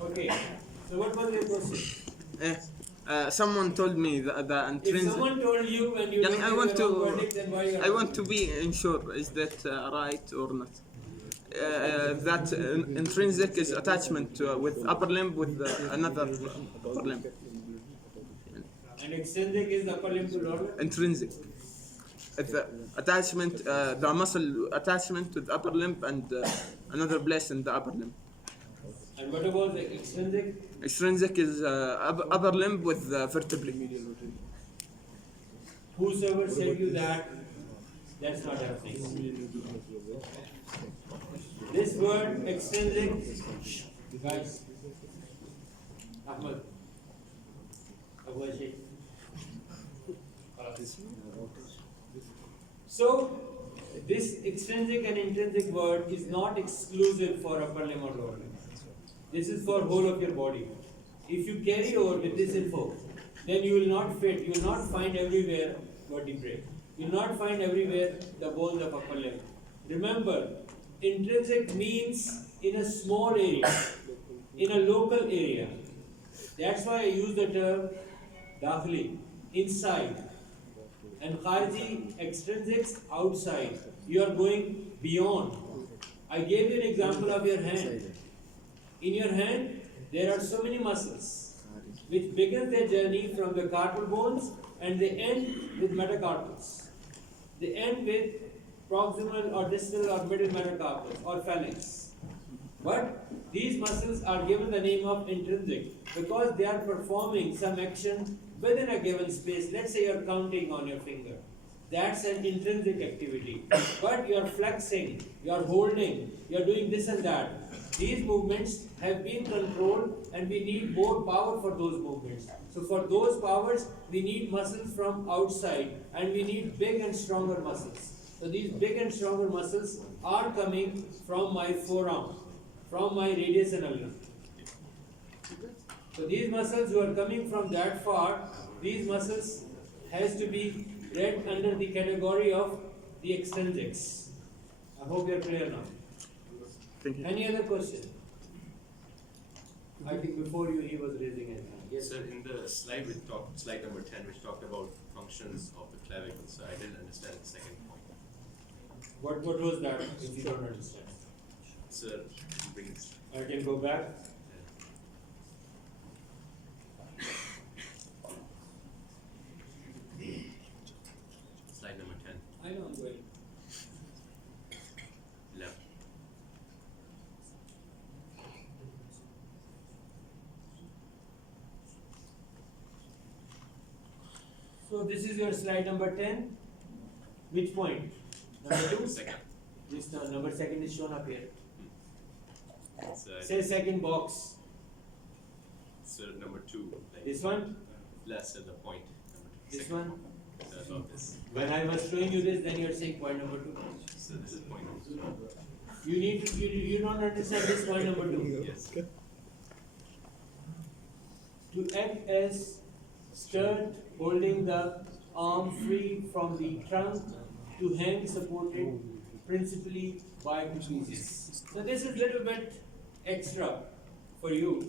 Okay. So what was your question? Someone told me that the If intrinsic. someone told you when you Yeah, don't I give want your own to. verdict, then why you are I want to be sure. Is that right or not? That intrinsic is attachment with upper limb with another upper limb. And extrinsic is upper limb to lower limb? Intrinsic. It's the attachment, the muscle attachment with upper limb and another place in the upper limb. And what about the extrinsic? Extrinsic is upper limb with vertebrae. Whosoever said you that, that's not happening. This word extrinsic, guys, Ahmed, Abu Sheikh. So, this extrinsic and intrinsic word is not exclusive for upper limb or lower limb. This is for whole of your body. If you carry over with this info, then you will not fit, you will not find everywhere vertebrae. You will not find everywhere the bones of upper limb. Remember, intrinsic means in a small area, in a local area. That's why I use the term dakhli, inside. And kharji, extrinsics, outside. You are going beyond. I gave you an example of your hand. In your hand, there are so many muscles which begin their journey from the carpal bones and they end with metacarpals. They end with proximal or distal or middle metacarpals or phalanx. But these muscles are given the name of intrinsic because they are performing some action within a given space. Let's say you are counting on your finger. That's an intrinsic activity. But you are flexing, you are holding, you are doing this and that. These movements have been controlled and we need more power for those movements. So for those powers, we need muscles from outside and we need big and stronger muscles. So these big and stronger muscles are coming from my forearm, from my radius and ulnar. So these muscles who are coming from that far, these muscles has to be read under the category of the extrinsics. I hope you are clear now. Thank you. Any other question? I think before you he was raising his hand. Yes, Sir, in the slide which talked, slide number 10, which talked about functions of the clavicle, so I didn't understand the second point. What was that if you don't understand? Sir, bring it. I can go back. Slide number 10, I know I'm going. left. So this is your slide number 10. Which point? Number 2? Second. This number second is shown up here. Sir, Say second box. sir, number 2. Like, This one? less at the point. Number two. This Second. one? Sir, about this. When I was showing you this, then you are saying point number 2. So this is point number 2. You need to, you don't understand this point number 2. Yes. To act as stirred, holding the arm free from the trunk to hang supported principally by pieces. So this is little bit extra for you.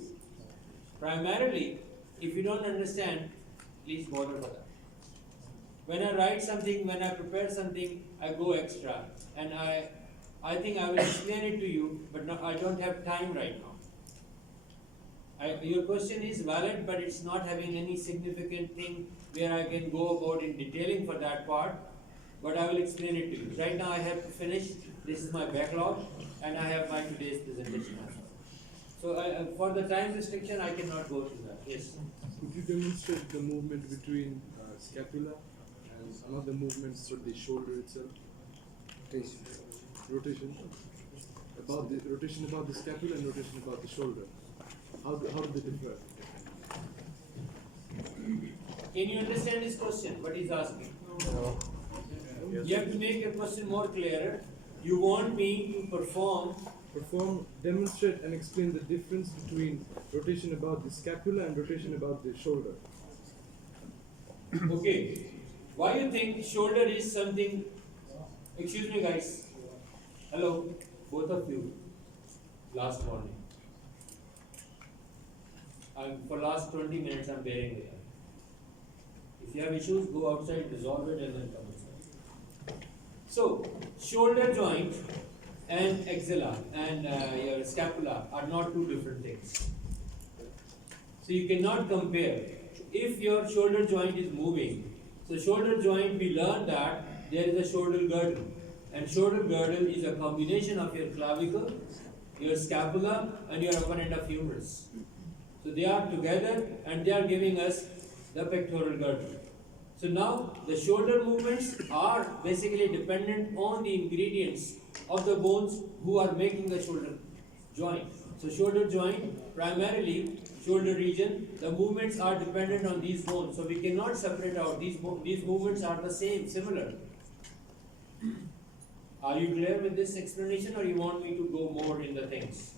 Primarily, if you don't understand, please bother for that. When I write something, when I prepare something, I go extra. And I think I will explain it to you, but no, I don't have time right now. Your question is valid, but it's not having any significant thing where I can go about in detailing for that part, but I will explain it to you. Right now I have to finish, this is my backlog, and I have my today's presentation as well. So for the time restriction, I cannot go through that. Yes. Could you demonstrate the movement between scapula and some of the movements of the shoulder itself? Rotation. About the rotation about the scapula and rotation about the shoulder. How do they differ? Can you understand his question, what he's asking? No. You have to make your question more clearer. You want me to perform, Demonstrate and explain the difference between rotation about the scapula and rotation about the shoulder. okay, why you think shoulder is something, excuse me guys, hello, both of you, last morning. For last 20 minutes, I'm bearing with you. If you have issues, go outside, resolve it, and then come inside. So, shoulder joint and axilla and your scapula are not two different things. So you cannot compare. If your shoulder joint is moving, so shoulder joint, we learned that there is a shoulder girdle, and shoulder girdle is a combination of your clavicle, your scapula, and your upper end of humerus. So they are together, and they are giving us the pectoral girdle. So now the shoulder movements are basically dependent on the ingredients of the bones who are making the shoulder joint. So shoulder joint, primarily shoulder region, the movements are dependent on these bones. So we cannot separate out these movements are the same, similar. Are you clear with this explanation, or you want me to go more in the things?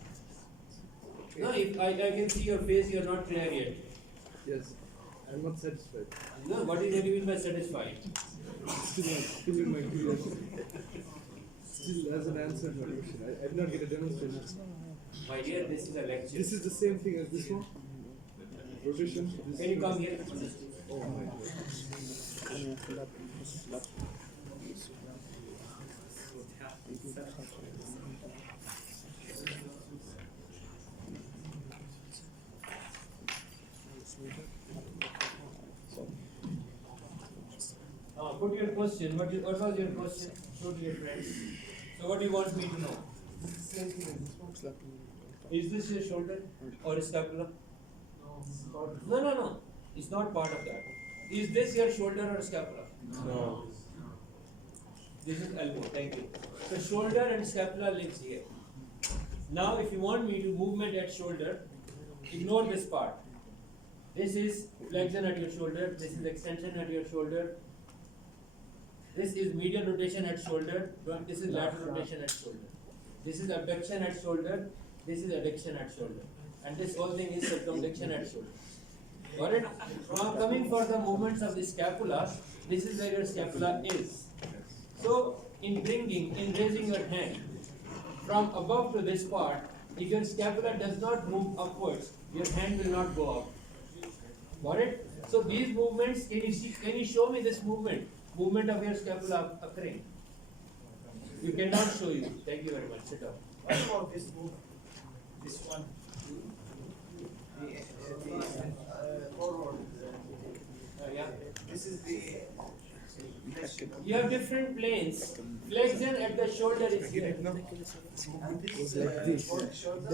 No, if I can see your face, you are not clear yet. Yes, I'm not satisfied. No, what do you mean by satisfied? Still in my curiosity. Still hasn't answered my question. I did not get a demonstration. My dear, this is a lecture. This is the same thing as this one? Rotation? This Can you come here? Oh my God. Put your question. What was your question? Show to your friends. So what do you want me to know? Is this your shoulder or scapula? No. It's not part of that. Is this your shoulder or scapula? No. This is elbow. Thank you. So shoulder and scapula lives here. Now, if you want me to movement at shoulder, ignore this part. This is flexion at your shoulder. This is extension at your shoulder. This is medial rotation at shoulder. This is lateral rotation at shoulder. This is abduction at shoulder. This is adduction at shoulder. And this whole thing is circumflexion at shoulder. Got it? Now coming for the movements of the scapula, this is where your scapula is. So in raising your hand from above to this part, if your scapula does not move upwards, your hand will not go up. Got it? So these movements, can you show me this movement of your scapula occurring? You cannot show you. Thank you very much. Sit down. What about this move? This one? Forward. Yeah. This is the flexion. You have different planes. Flexion at the shoulder is here. And this for shoulder.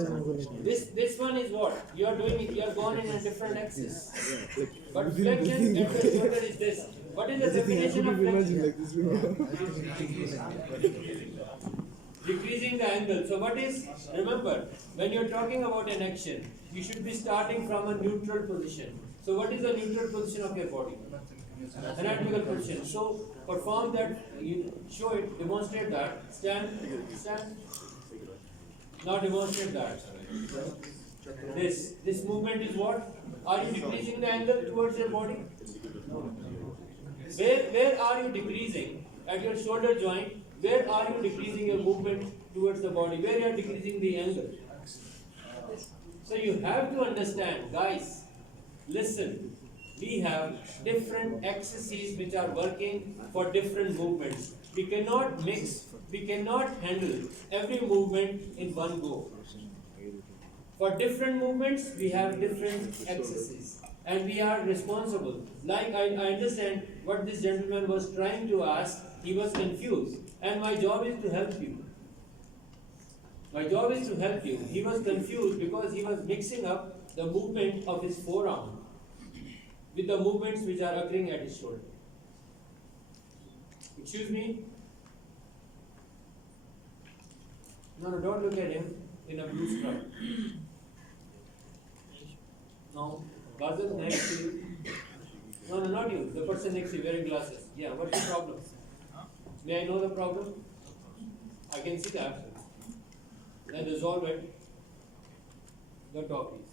This one is what? You are doing it, you are gone in a different axis. But flexion at the shoulder is this. What is the definition of flexion? Decreasing the angle. So what is, remember, when you are talking about an action, you should be starting from a neutral position. So what is the neutral position of your body? Anatomical position. So perform that, you show it, demonstrate that, stand. Now demonstrate that. This movement is what? Are you decreasing the angle towards your body? Where are you decreasing? At your shoulder joint, where are you decreasing your movement towards the body? Where you are decreasing the angle? So you have to understand, guys, listen, we have different axes which are working for different movements. We cannot mix, we cannot handle every movement in one go. For different movements, we have different axes, and we are responsible. Like I understand what this gentleman was trying to ask, he was confused, and my job is to help you. My job is to help you. He was confused because he was mixing up the movement of his forearm with the movements which are occurring at his shoulder. Excuse me? No, don't look at him in a blue scrub. No, Ghazal next to you. No, not you. The person next to you wearing glasses. Yeah, what's the problem? May I know the problem? I can see that. Then resolve it. Go talk, please.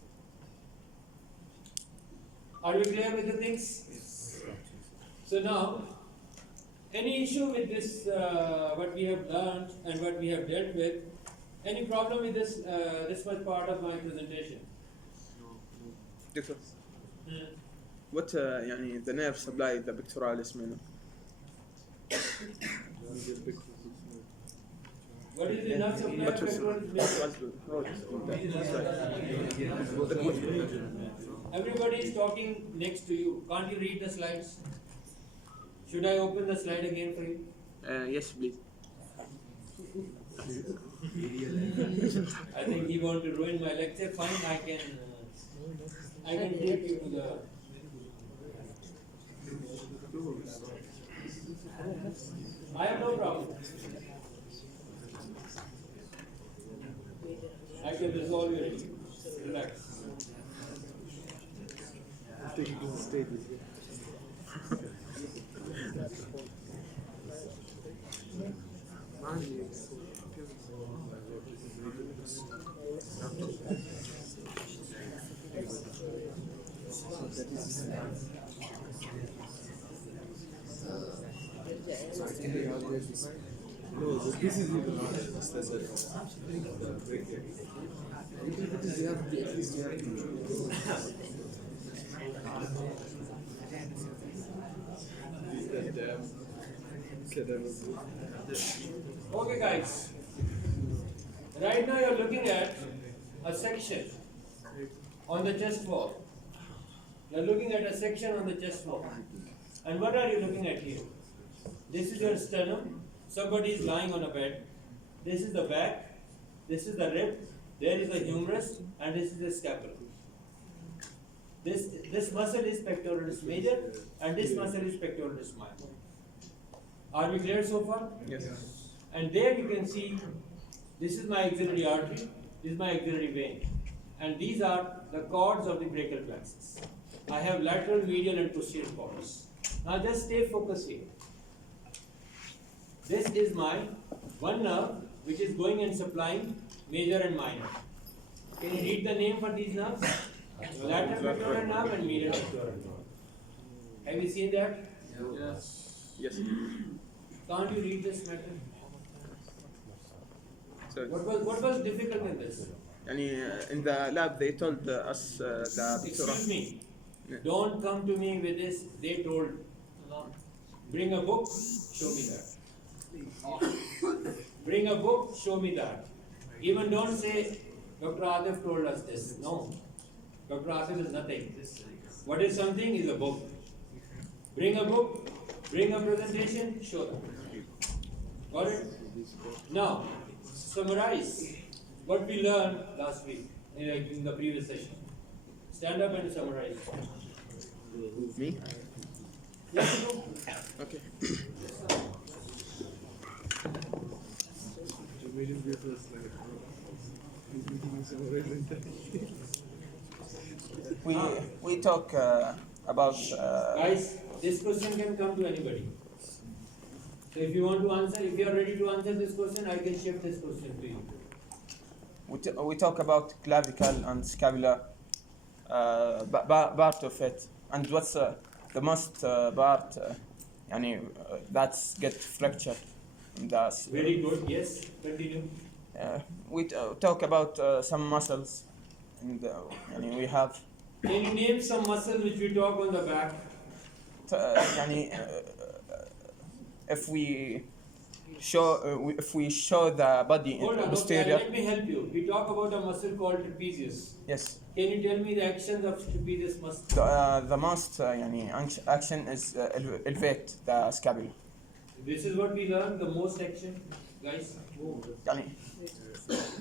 Are you clear with the things? Yes. So now, any issue with this, what we have learned and what we have dealt with? Any problem with this, this much part of my presentation? دكتور what يعني the nerve supply the pectoralis minor. What is the nerve supply of pectoralis? Everybody is talking next to you. Can't you read the slides? Should I open the slide again for you? Yes please. I think he want to ruin my lecture. Fine, I can take you to the. I have no problem. I can resolve your issue. Relax. Take it to the stages. No, this is even harder. Okay, guys. Right now you're looking at a section on the chest wall. You're looking at a section on the chest wall. And what are you looking at here? This is your sternum. Somebody is lying on a bed. This is the back. This is the rib. There is the humerus, and this is the scapula. This muscle is pectoralis major, and this muscle is pectoralis minor. Are we clear so far? Yes. And there you can see, this is my axillary artery, this is my axillary vein. And these are the cords of the brachial plexus. I have lateral, medial and posterior cords. Now just stay focused here. This is my one nerve which is going and supplying major and minor. Can you read the name for these nerves? Lateral pectoral nerve and medial pectoral nerve. Have you seen that? Yes. Can't you read this matter? So What was difficult in this? يعني in the lab they told us the Excuse pectoral. me. Don't come to me with this. They told. Bring a book. Show me that. Bring a book. Show me that. Even don't say Dr. Atif told us this. No. Dr. Atif is nothing. What is something is a book. Bring a book. Bring a presentation. Show them. Got it? Now, summarize what we learned last week in the previous session. Stand up and summarize. Me? Yes, you do. Okay. You made him give us like he's making me summarize We talk about Guys, this question can come to anybody. So if you want to answer, if you are ready to answer this question, I can shift this question to you. we talk about clavicle and scapula part of it, and what's the most part يعني that's get fractured. That's Very good. Yes, continue. we talk about some muscles, and يعني we have Can you name some muscle which we talk on the back? يعني if we show the body in Hold on, okay, posterior. let me help you. We talk about a muscle called trapezius. Yes. Can you tell me the actions of trapezius muscle? The most يعني action is elevate the scapula. This is what we learned, the most action, guys. يعني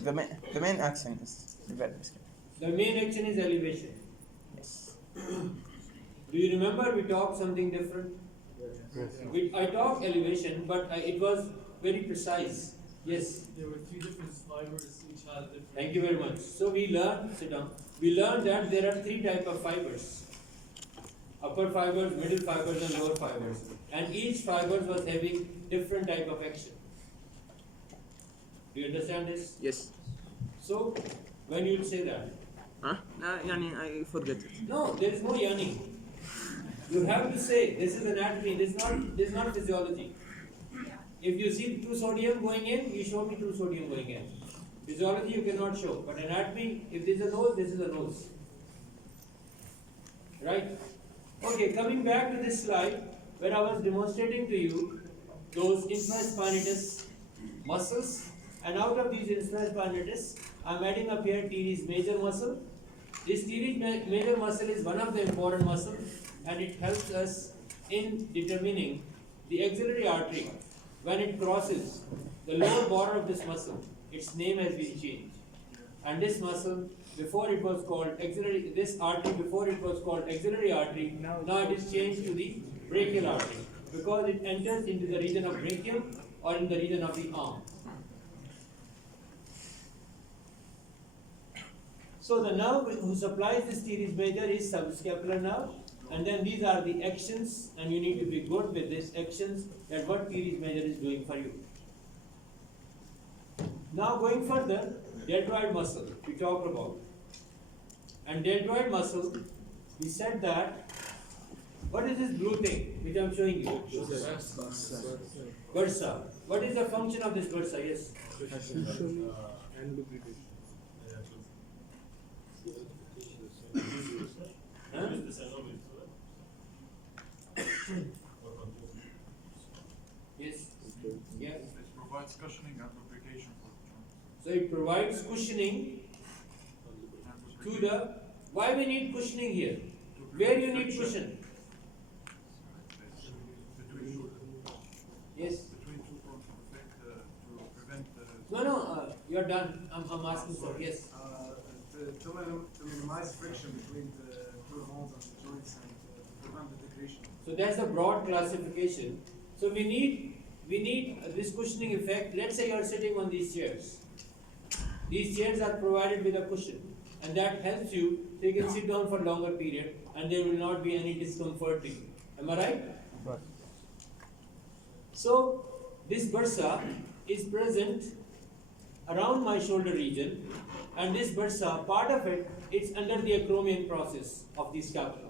the main action is elevate the scapula. The main action is elevation. Yes. Do you remember we talked something different? I talked elevation, but it was very precise. Yes. There were three different fibers, each had a different. Thank you very much. So we learned, sit down. We learned that there are three types of fibers: upper fibers, middle fibers, and lower fibers. And each fiber was having different type of action. Do you understand this? Yes. So when you say that, Huh? يعني I forget it. no, there is no yawning. You have to say this is anatomy. This is not physiology. If you see true sodium going in, you show me true sodium going in. Physiology you cannot show, but anatomy, if this is a nose, this is a nose. Right? Okay, coming back to this slide where I was demonstrating to you those infra spinatus muscles, and out of these infra spinatus, I'm adding up here teres major muscle. This teres major muscle is one of the important muscles, and it helps us in determining the axillary artery when it crosses the lower border of this muscle. Its name has been changed, and this muscle, before it was called axillary, this artery before it was called axillary artery, now it is changed to the brachial artery because it enters into the region of brachium or in the region of the arm. So the nerve who supplies this teres major is subscapular nerve, and then these are the actions, and you need to be good with these actions that what teres major is doing for you. Now going further, deltoid muscle we talked about. And deltoid muscle, we said that, what is this blue thing which I am showing you? Bursa. What is the function of this bursa? Yes. And lubrication. Huh? Yes. Yeah. It provides cushioning and lubrication for the joint. So it provides cushioning to the. Why we need cushioning here? Where you need cushion? Yes. Between two points of effect to prevent No, you're done. I'm asking for yes. To minimize friction between the two bones and the joints and to prevent the degradation. So that's a broad classification. So we need this cushioning effect. Let's say you're sitting on these chairs. These chairs are provided with a cushion, and that helps you so you can sit down for longer period, and there will not be any discomfort to you. Am I right? Right. So this bursa is present around my shoulder region, and this bursa, part of it, it's under the acromion process of the scapula.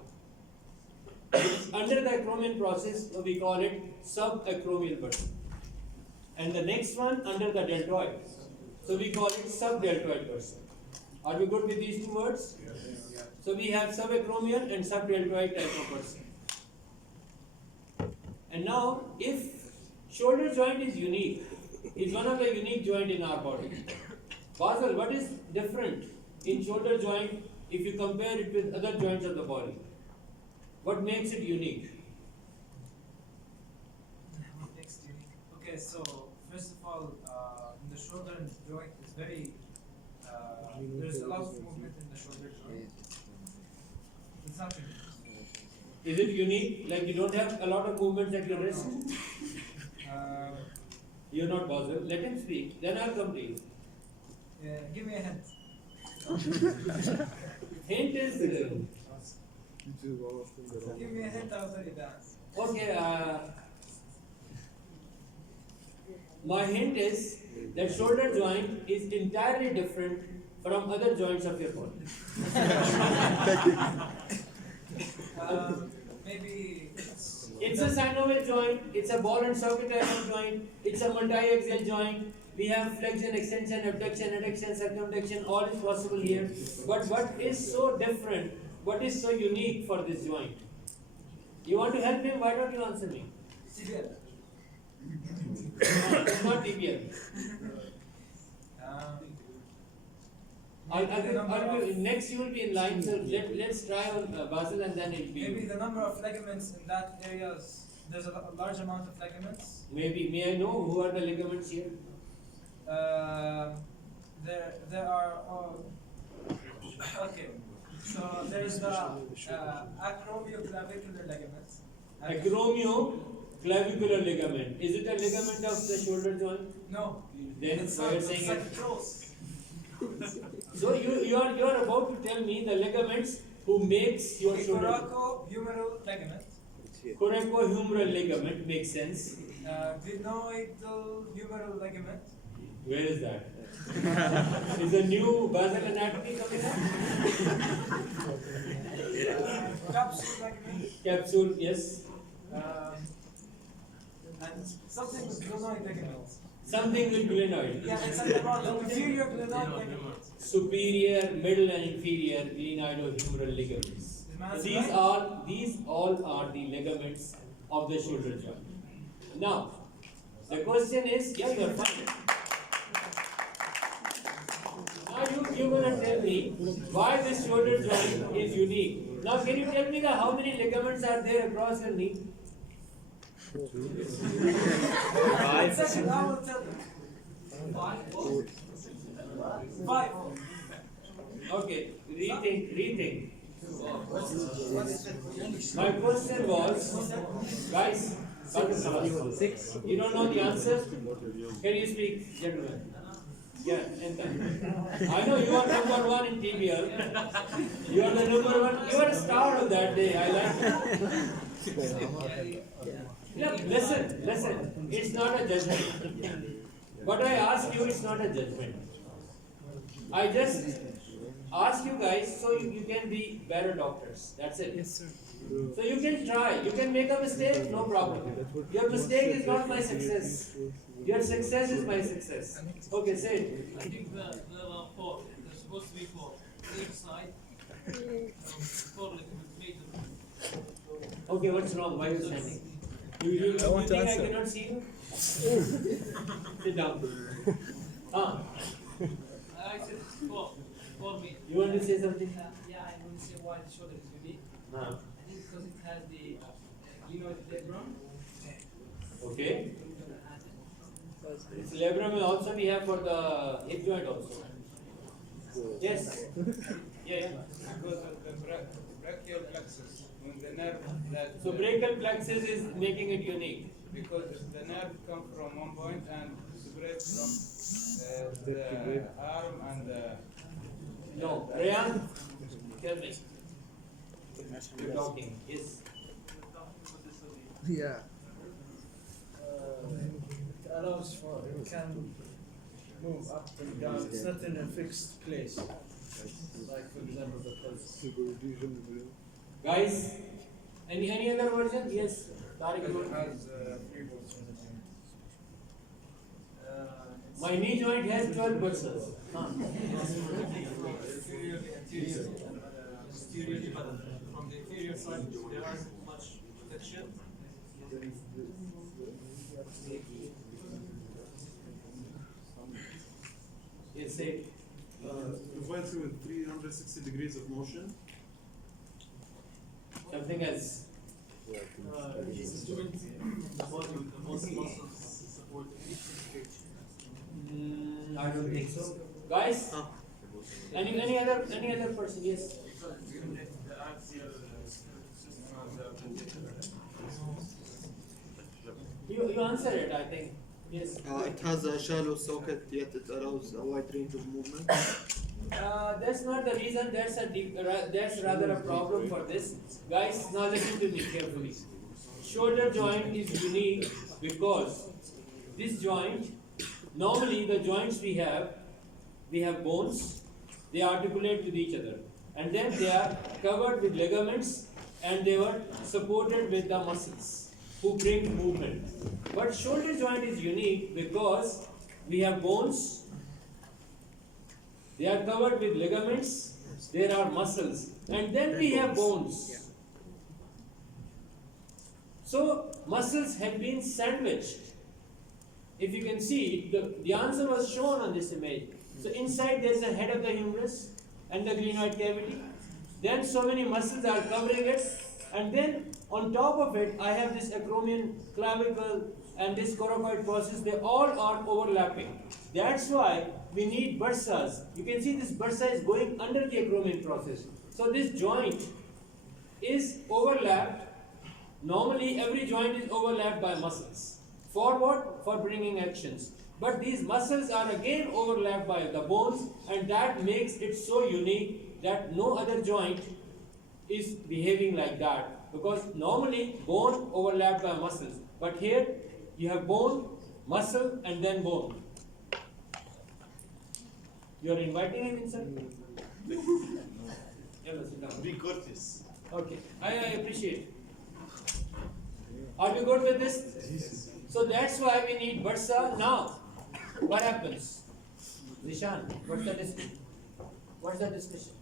It's under the acromion process, so we call it subacromial bursa. And the next one under the deltoid, so we call it subdeltoid bursa. Are we good with these two words? Yes. So we have subacromial and subdeltoid type of bursa. And now, if shoulder joint is unique, is one of the unique joint in our body. Basel, what is different in shoulder joint if you compare it with other joints of the body? What makes it unique? Okay, so first of all, in the shoulder joint is very, there's a lot of movement in the shoulder joint. It's not unique. Is it unique? Like you don't have a lot of movements at your wrist? You're not Basel. Let him speak. Then I'll come to you. Give me a hint. Hint is Give me a hint, I'll tell you that. okay. My hint is that shoulder joint is entirely different from other joints of your body. Maybe It's a synovial joint, it's a ball and socket type of joint, it's a multi-axial joint. We have flexion, extension, abduction, adduction, circumduction, all is possible here. But what is so different, what is so unique for this joint? You want to help him? Why don't you answer me? CBL. It's not TBL. Next you will be in line, so let's try on Basel and then it'll be. Maybe the number of ligaments in that area is, there's a large amount of ligaments. Maybe. May I know who are the ligaments here? There are okay. So there's the acromioclavicular ligaments. Acromioclavicular ligament. Is it a ligament of the shoulder joint? No. Then It's why not, you're saying it's it? like close. So you are about to tell me the ligaments who makes your shoulder. Coracohumeral ligament. Coracohumeral ligament makes sense. Glenoidal humeral ligament. Where is that? Is a new basal anatomy coming up? Capsule ligament. Capsule, yes. And something with glenoid ligament. Something with glenoid. Yeah, it's like about the inferior glenoid ligament. Superior, middle, and inferior glenoidohumeral ligaments. man's These all are the ligaments of the shoulder joint. Now, the question is, yeah, you're fine. Now you're gonna tell me why this shoulder joint is unique. Now can you tell me how many ligaments are there across your knee? Second, I will tell them. Five. Okay, rethink. My question was, guys, six. You don't know the answer? Can you speak, gentlemen? Yeah, enter. I know you are number one in TBL. You are the number one. You are a star of that day. I like it. Yeah, listen. It's not a judgment. What I ask you is not a judgment. I just ask you guys so you can be better doctors. That's it. Yes, sir. So you can try. You can make a mistake, no problem. Your mistake is not my success. Your success is my success. Okay, say it. I think there are four. There's supposed to be four. Each side. Four make them. Okay, what's wrong? Why are you standing? You want to think answer. I cannot see you? Sit down. I said four. Four me. You want to say something? Yeah, I want to say why the shoulder is unique. Uh, I think because it has the glenoid labrum. okay. This labrum will also we have for the hip joint also. Yes. Yeah. Because of the brachial plexus, when the nerve that So brachial plexus is making it unique. because the nerve come from one point and spread from the arm and the No, Rayan, tell me. You're talking. Yes. Yeah. It allows for, it can move up and down. It's not in a fixed place. Like, for example, the pulse. Guys, any other version? Yes. Tariq, you want- has three bolts. My knee joint has 12 bursas. Posteriorly, but from the inferior side, there aren't much protection. Yes, say. Provides you with 360 degrees of motion. Something else. This joint, the body with the most muscles support. I don't think so. Guys, any other person? Yes. The axial system of the You answer it. I think. Yes. It has a shallow socket, yet it allows a wide range of movement. That's not the reason. That's rather a problem for this. Guys, now listen to me carefully. Shoulder joint is unique because this joint, normally the joints we have bones, they articulate with each other. And then they are covered with ligaments and they were supported with the muscles who bring movement. But shoulder joint is unique because we have bones, they are covered with ligaments, there are muscles, and then we have bones. So muscles have been sandwiched. If you can see, the answer was shown on this image. So inside there is the head of the humerus and the glenoid cavity. Then so many muscles are covering it, and then on top of it, I have this acromion clavicle and this coracoid process. They all are overlapping. That's why we need bursas. You can see this bursa is going under the acromion process. So this joint is overlapped. Normally, every joint is overlapped by muscles. For what? For bringing actions. But these muscles are again overlapped by the bones, and that makes it so unique that no other joint is behaving like that. Because normally, bone overlapped by muscles. But here, you have bone, muscle, and then bone. You are inviting him inside? Yeah, sit down. Be courteous. Okay, I appreciate. Are you good with this? So that's why we need bursa. Now, what happens? Zishan, what's the discussion? What's the discussion?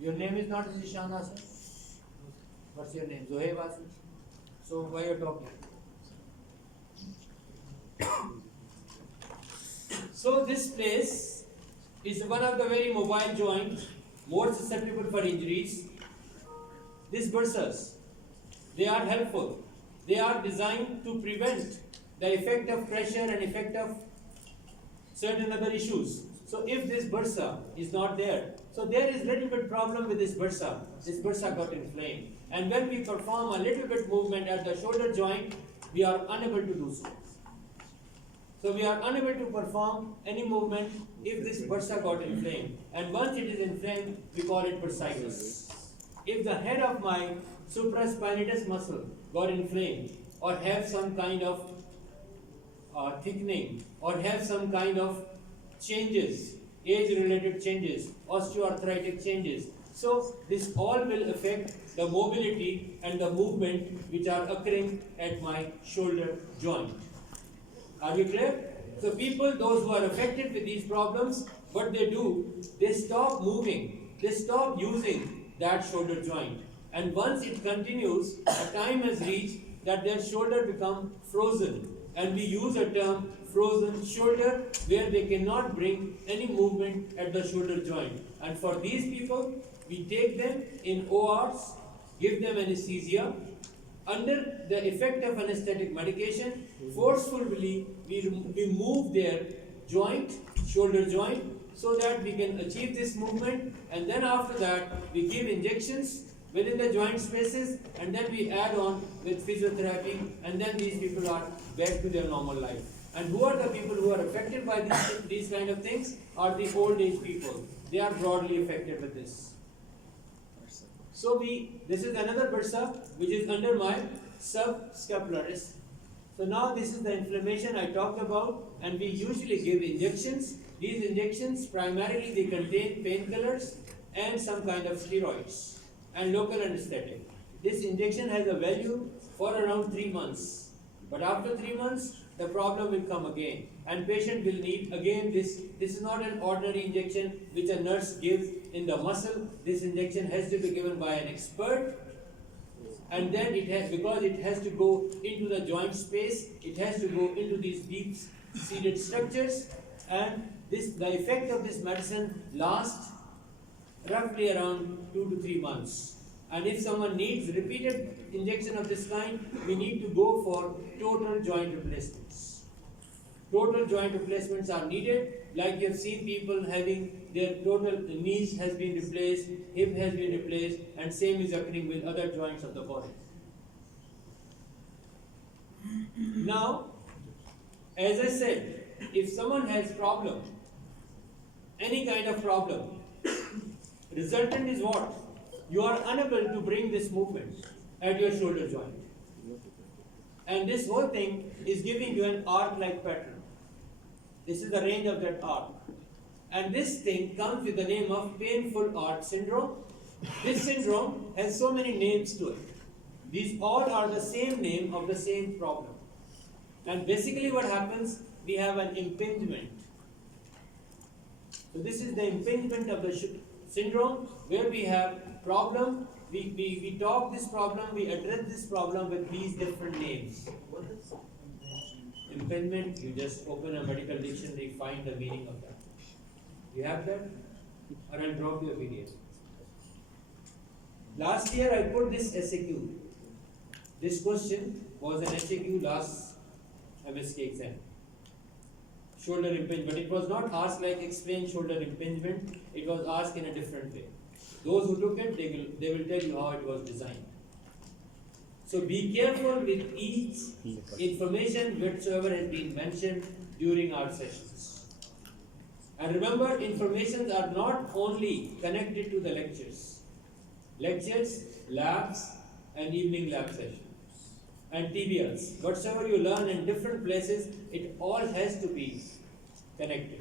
Your name is not Zishan Hasan? What's your name? Zohaib Hasan? So why are you talking? So this place is one of the very mobile joints, more susceptible for injuries. These bursas, they are helpful. They are designed to prevent the effect of pressure and effect of certain other issues. So if this bursa is not there, so there is little bit problem with this bursa got inflamed. And when we perform a little bit movement at the shoulder joint, we are unable to do so. So we are unable to perform any movement if this bursa got inflamed. And once it is inflamed, we call it bursitis. If the head of my supraspinatus muscle got inflamed or have some kind of thickening or have some kind of changes, age-related changes, osteoarthritic changes, so this all will affect the mobility and the movement which are occurring at my shoulder joint. Are we clear? So people, those who are affected with these problems, what they do, they stop moving, they stop using that shoulder joint. And once it continues, a time has reached that their shoulder become frozen. And we use a term frozen shoulder where they cannot bring any movement at the shoulder joint. And for these people, we take them in ORs, give them anesthesia. Under the effect of anesthetic medication, forcefully we move their joint, shoulder joint, so that we can achieve this movement. And then after that, we give injections within the joint spaces, and then we add on with physiotherapy, and then these people are back to their normal life. And who are the people who are affected by these kind of things? Are the old age people. They are broadly affected with this. So this is another bursa which is under my subscapularis. So now this is the inflammation I talked about, and we usually give injections. These injections primarily they contain painkillers and some kind of steroids and local anesthetic. This injection has a value for around 3 months. But after 3 months, the problem will come again, and patient will need again this. This is not an ordinary injection which a nurse gives in the muscle. This injection has to be given by an expert, and then because it has to go into the joint space, it has to go into these deep-seated structures, and the effect of this medicine lasts roughly around 2 to 3 months. And if someone needs repeated injection of this kind, we need to go for total joint replacements. Total joint replacements are needed, like you have seen people having their total knees has been replaced, hip has been replaced, and same is occurring with other joints of the body. Now, as I said, if someone has problem, any kind of problem, resultant is what? You are unable to bring this movement at your shoulder joint. And this whole thing is giving you an arc-like pattern. This is the range of that arc. And this thing comes with the name of painful arc syndrome. This syndrome has so many names to it. These all are the same name of the same problem. And basically what happens, we have an impingement. So this is the impingement of the syndrome, where we have problem, we talk this problem, we address this problem with these different names. What is impingement? You just open a medical dictionary, find the meaning of that. You have that? Or I'll drop you a PDF. Last year I put this SAQ. This question was an SAQ last MSK exam. Shoulder impingement, but it was not asked like explain shoulder impingement, it was asked in a different way. Those who took it, they will tell you how it was designed. So be careful with each information whatsoever has been mentioned during our sessions. And remember, informations are not only connected to the lectures. Lectures, labs, and evening lab sessions. And TBLs. Whatsoever you learn in different places, it all has to be connected.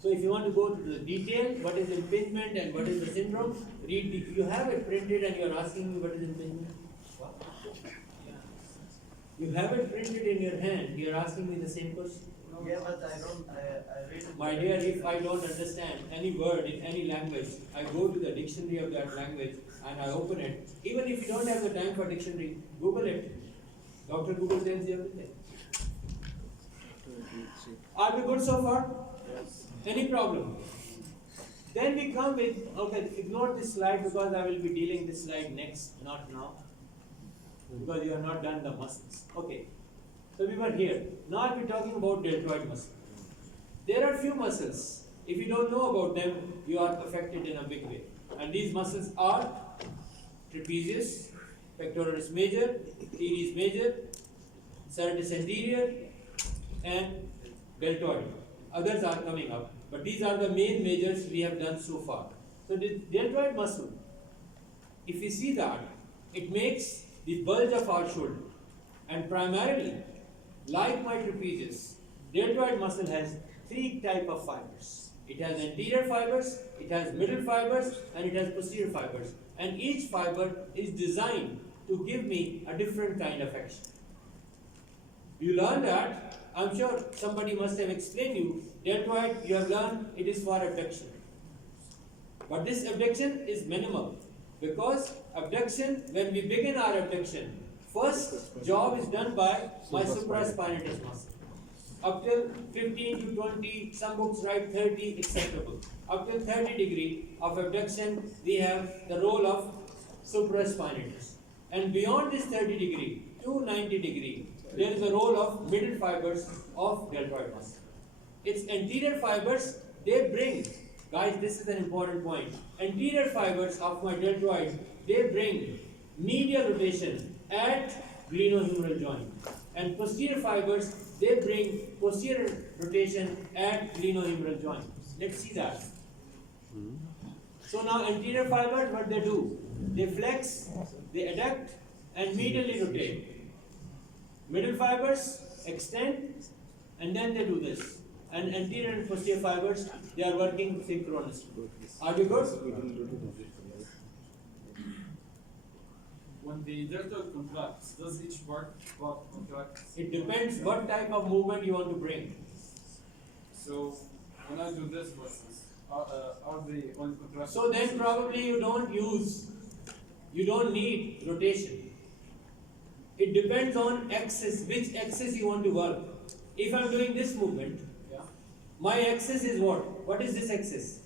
So if you want to go to the detail, what is impingement and what is the syndrome, you have it printed and you are asking me what is impingement? What? You have it printed in your hand. You are asking me the same question. Yeah, but I don't, I read it. My dear, if I don't understand any word in any language, I go to the dictionary of that language and I open it. Even if you don't have the time for dictionary, Google it. Dr. Google tells you everything. Are we good so far? Yes. Any problem? Then we come with, okay, ignore this slide because I will be dealing this slide next, not now. Because you have not done the muscles. Okay. So we were here. Now we're talking about deltoid muscle. There are few muscles. If you don't know about them, you are affected in a big way. And these muscles are trapezius, pectoralis major, teres major, serratus anterior, and deltoid. Others are coming up. But these are the main majors we have done so far. So the deltoid muscle, if you see that, it makes the bulge of our shoulder. And primarily, like my trapezius, deltoid muscle has three types of fibers. It has anterior fibers, it has middle fibers, and it has posterior fibers. And each fiber is designed to give me a different kind of action. You learn that, I'm sure somebody must have explained you, deltoid, you have learned it is for abduction. But this abduction is minimal because abduction, when we begin our abduction, first job is done by my supraspinatus muscle. Up till 15 to 20, some books write 30, acceptable. Up till 30 degree of abduction, we have the role of supraspinatus. And beyond this 30 degree to 90 degree, there is a role of middle fibers of deltoid muscle. Its anterior fibers, they bring, guys, this is an important point. Anterior fibers of my deltoid, they bring medial rotation at glenohumeral joint. And posterior fibers, they bring posterior rotation at glenohumeral joint. Let's see that. So now anterior fibers, what they do? They flex, they adduct, and medially rotate. Middle fibers extend, and then they do this. And anterior and posterior fibers, they are working synchronously. Are we good? When the deltoid contracts, does each part contract? It depends what type of movement you want to bring. So when I do this, for instance, are they only contracted? So then probably you don't need rotation. It depends on axis, which axis you want to work. If I'm doing this movement, my axis is what? What is this axis?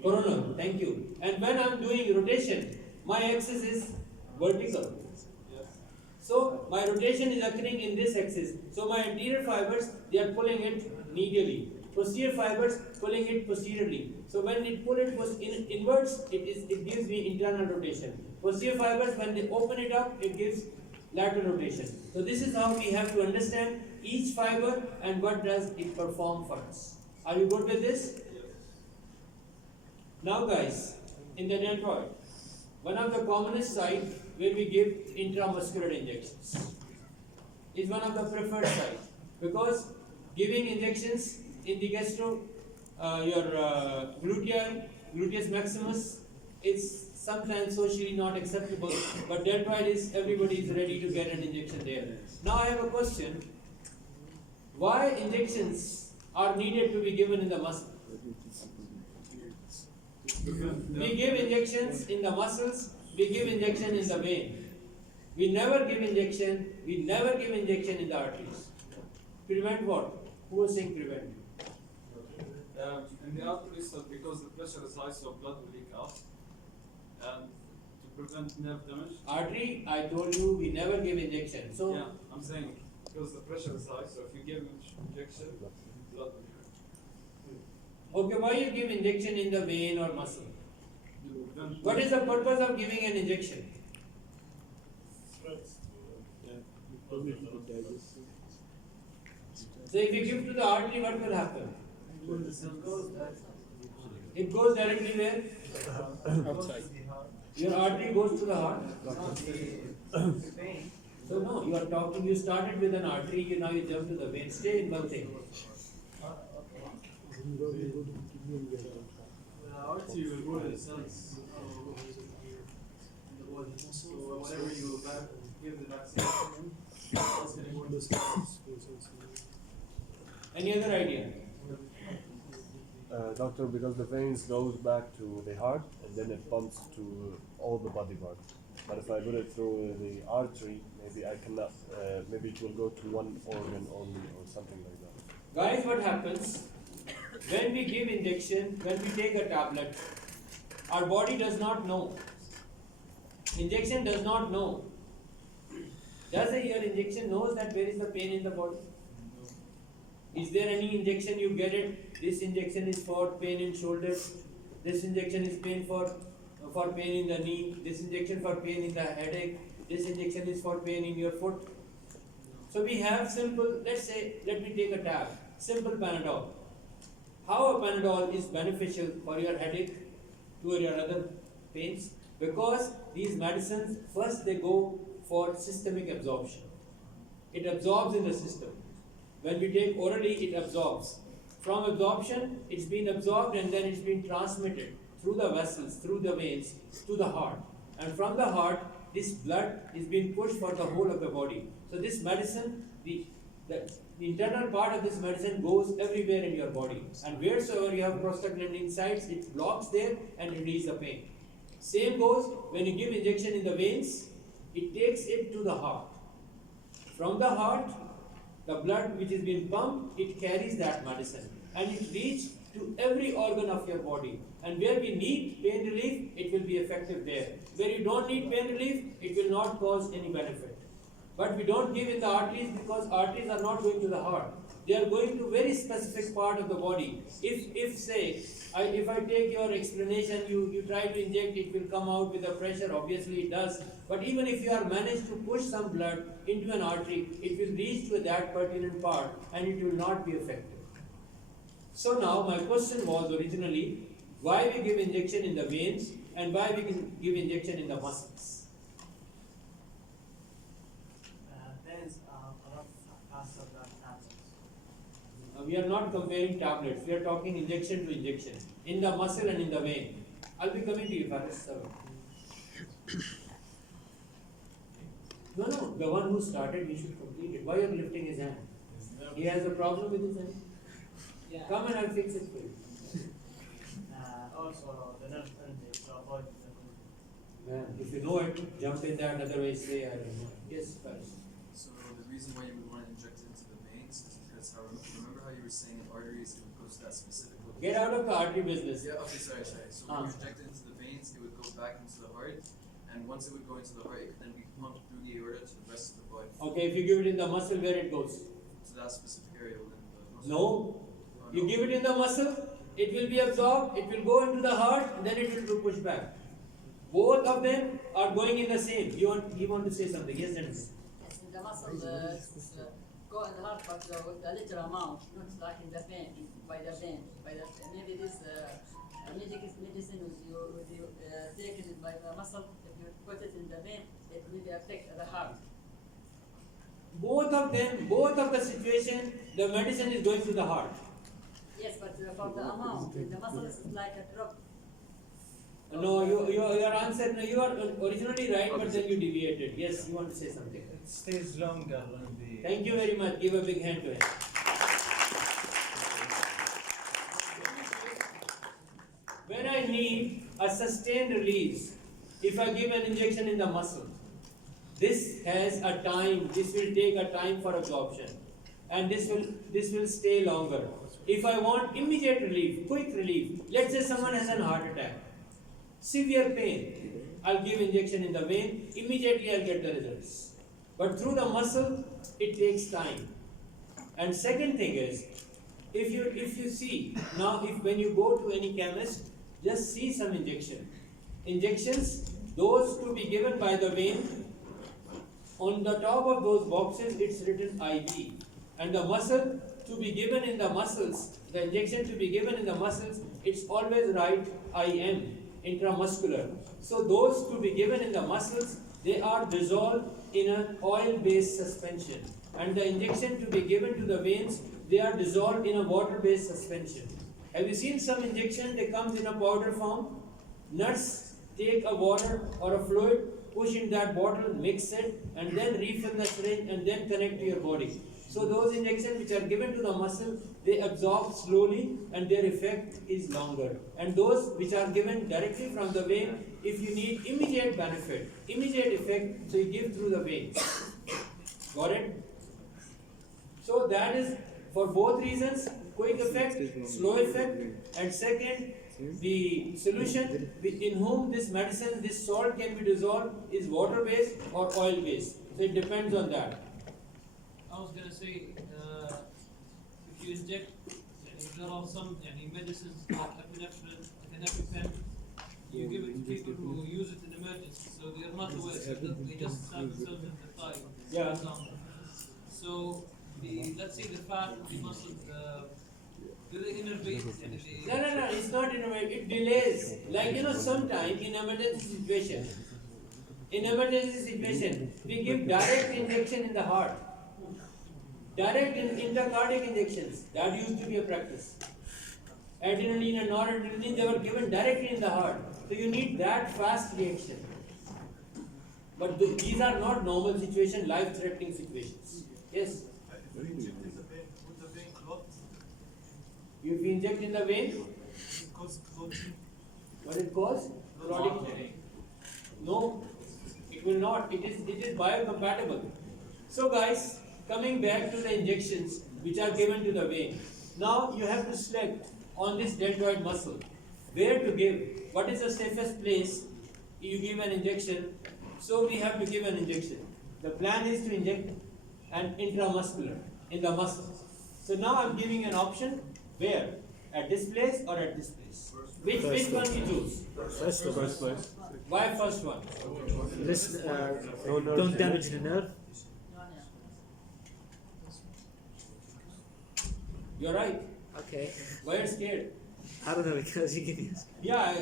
Coronal, thank you. And when I'm doing rotation, my axis is vertical. So my rotation is occurring in this axis. So my anterior fibers, they are pulling it medially. Posterior fibers pulling it posteriorly. So when it pull it inwards, it gives me internal rotation. Posterior fibers, when they open it up, it gives lateral rotation. So this is how we have to understand each fiber and what does it perform for us. Are you good with this? Now guys, in the deltoid, one of the commonest site where we give intramuscular injections is one of the preferred site, because giving injections in the gluteus maximus is sometimes socially not acceptable, but deltoid is, everybody is ready to get an injection there. Now I have a question. Why injections are needed to be given in the muscle? We give injections in the muscles, we give injection in the vein. We never give injection in the arteries. Prevent what? Who was saying prevent? In the arteries, so because the pressure is high, so blood will leak out. And to prevent nerve damage. Artery, I told you we never give injection. So yeah, I'm saying because the pressure is high, so if you give injection, blood will leak. okay, why you give injection in the vein or muscle? What is the purpose of giving an injection? So if you give to the artery, what will happen? It goes directly where? Outside. Your artery goes to the heart. So no, you are talking, you started with an artery, now you jump to the vein. Stay in one thing. The artery will go to the cells. body. So whenever you give the vaccine, it's gonna go into Any other idea? Doctor, because the veins goes back to the heart and then it pumps to all the body parts. But if I put it through the artery, maybe I cannot. Maybe it will go to one organ only or something like that. Guys, what happens when we give injection, when we take a tablet, our body does not know. Injection does not know. Does your injection knows that where is the pain in the body? Is there any injection you get it? This injection is for pain in shoulder. This injection is pain for pain in the knee. This injection for pain in the headache. This injection is for pain in your foot. So we have simple. Let's say, let me take a tab. Simple Panadol. How a Panadol is beneficial for your headache, to your other pains? Because these medicines, first they go for systemic absorption. It absorbs in the system. When we take orally, it absorbs. From absorption, it's been absorbed and then it's been transmitted through the vessels, through the veins, to the heart. And from the heart, this blood is being pushed for the whole of the body. So this medicine, the internal part of this medicine goes everywhere in your body. And wheresoever you have prostaglandin sites, it blocks there and releases the pain. Same goes when you give injection in the veins, it takes it to the heart. From the heart, the blood which is being pumped, it carries that medicine and it reaches to every organ of your body. And where we need pain relief, it will be effective there. Where you don't need pain relief, it will not cause any benefit. But we don't give in the arteries because arteries are not going to the heart. They are going to very specific part of the body. If I take your explanation, you try to inject, it will come out with a pressure, obviously it does. But even if you are managed to push some blood into an artery, it will reach to that pertinent part and it will not be effective. So now my question was originally, why we give injection in the veins and why we can give injection in the muscles? Veins are a lot faster than tablets. We are not comparing tablets, we are talking injection to injection, in the muscle and in the vein. I'll be coming to you, Faris. No, the one who started, he should complete it. Why are you lifting his hand? He has a problem with his hand? Yeah. Come and I'll fix it for you. Also, the nerve endings to avoid the Man, if you know it, jump in that, otherwise say I don't know. Yes, Faris. So the reason why you would want to inject it into the veins is because remember how you were saying in arteries it would go to that specific location? Get out of the artery business. Yeah, okay, sorry. So when you inject it into the veins, it would go back into the heart, and once it would go into the heart, it could then be pumped through the aorta to the rest of the body. Okay, if you give it in the muscle, where it goes? To that specific area within the muscle. No. You give it in the muscle, it will be absorbed, it will go into the heart, and then it will be pushed back. Both of them are going in the same. You want to say something? Yes, gentlemen. Yes, in the muscle, go in the heart, but with a little amount, not like in the vein, by the vein. Maybe this medicine you take it by the muscle, if you put it in the vein, it will affect the heart. Both of the situation, the medicine is going to the heart. Yes, but for the amount, in the muscle is like a drop. No, your answer, no, you are originally right, but then you deviated. Yes, you want to say something? It stays longer on the. Thank you very much. Give a big hand to him. When I need a sustained release, if I give an injection in the muscle, this has a time, this will take a time for absorption, and this will stay longer. If I want immediate relief, quick relief, let's say someone has a heart attack, severe pain, I'll give injection in the vein, immediately I'll get the results. But through the muscle, it takes time. And second thing is, if you see, now when you go to any chemist, just see some injection. Injections, those to be given by the vein, on the top of those boxes it's written IV. And the muscle to be given in the muscles, the injection to be given in the muscles, it's always right IM, intramuscular. So those to be given in the muscles, they are dissolved in an oil-based suspension. And the injection to be given to the veins, they are dissolved in a water-based suspension. Have you seen some injection, they comes in a powder form? Nurse take a water or a fluid, push in that bottle, mix it, and then refill the syringe and then connect to your body. So those injections which are given to the muscle, they absorb slowly and their effect is longer. And those which are given directly from the vein, if you need immediate benefit, immediate effect, so you give through the vein. Got it? So that is for both reasons, quick effect, slow effect, and second, the solution in whom this medicine, this salt can be dissolved is water based or oil based. So it depends on that. I was gonna say, if you inject, there are some medicines like epinephrine, epinephrine, you give it to people who use it in emergency, so they are not aware, so they just stab themselves in the thigh, Yeah. for example. So, let's say the fat, the muscle, do they innervate? No, it's not innervate, it delays. Like sometime in emergency situation, we give direct injection in the heart. Direct intracardiac injections, that used to be a practice. Adrenaline and noradrenaline, they were given directly in the heart. So you need that fast reaction. But these are not normal situations, life-threatening situations. Yes? Would the vein clot? If you inject in the vein, Cause clotting? what it cause? Clotting. No, it will not. It is biocompatible. So guys, coming back to the injections which are given to the vein. Now you have to select on this deltoid muscle where to give. What is the safest place you give an injection? So we have to give an injection. The plan is to inject an intramuscular in the muscle. So now I'm giving an option where? At this place or at this place? Which one we choose? First place. Why first one? Don't damage the nerve. You're right. Okay. Why are you scared? I don't know because you give me. Yeah,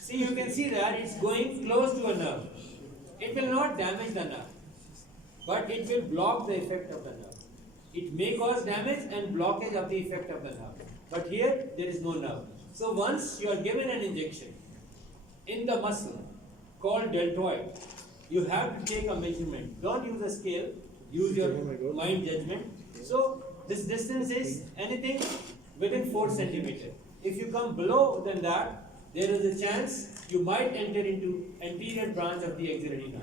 see, you can see that it's going close to a nerve. It will not damage the nerve, but it will block the effect of the nerve. It may cause damage and blockage of the effect of the nerve. But here, there is no nerve. So once you are given an injection in the muscle called deltoid, you have to take a measurement. Don't use a scale, use your mind judgment. So this distance is anything within 4 centimeters. If you come below than that, there is a chance you might enter into anterior branch of the axillary nerve.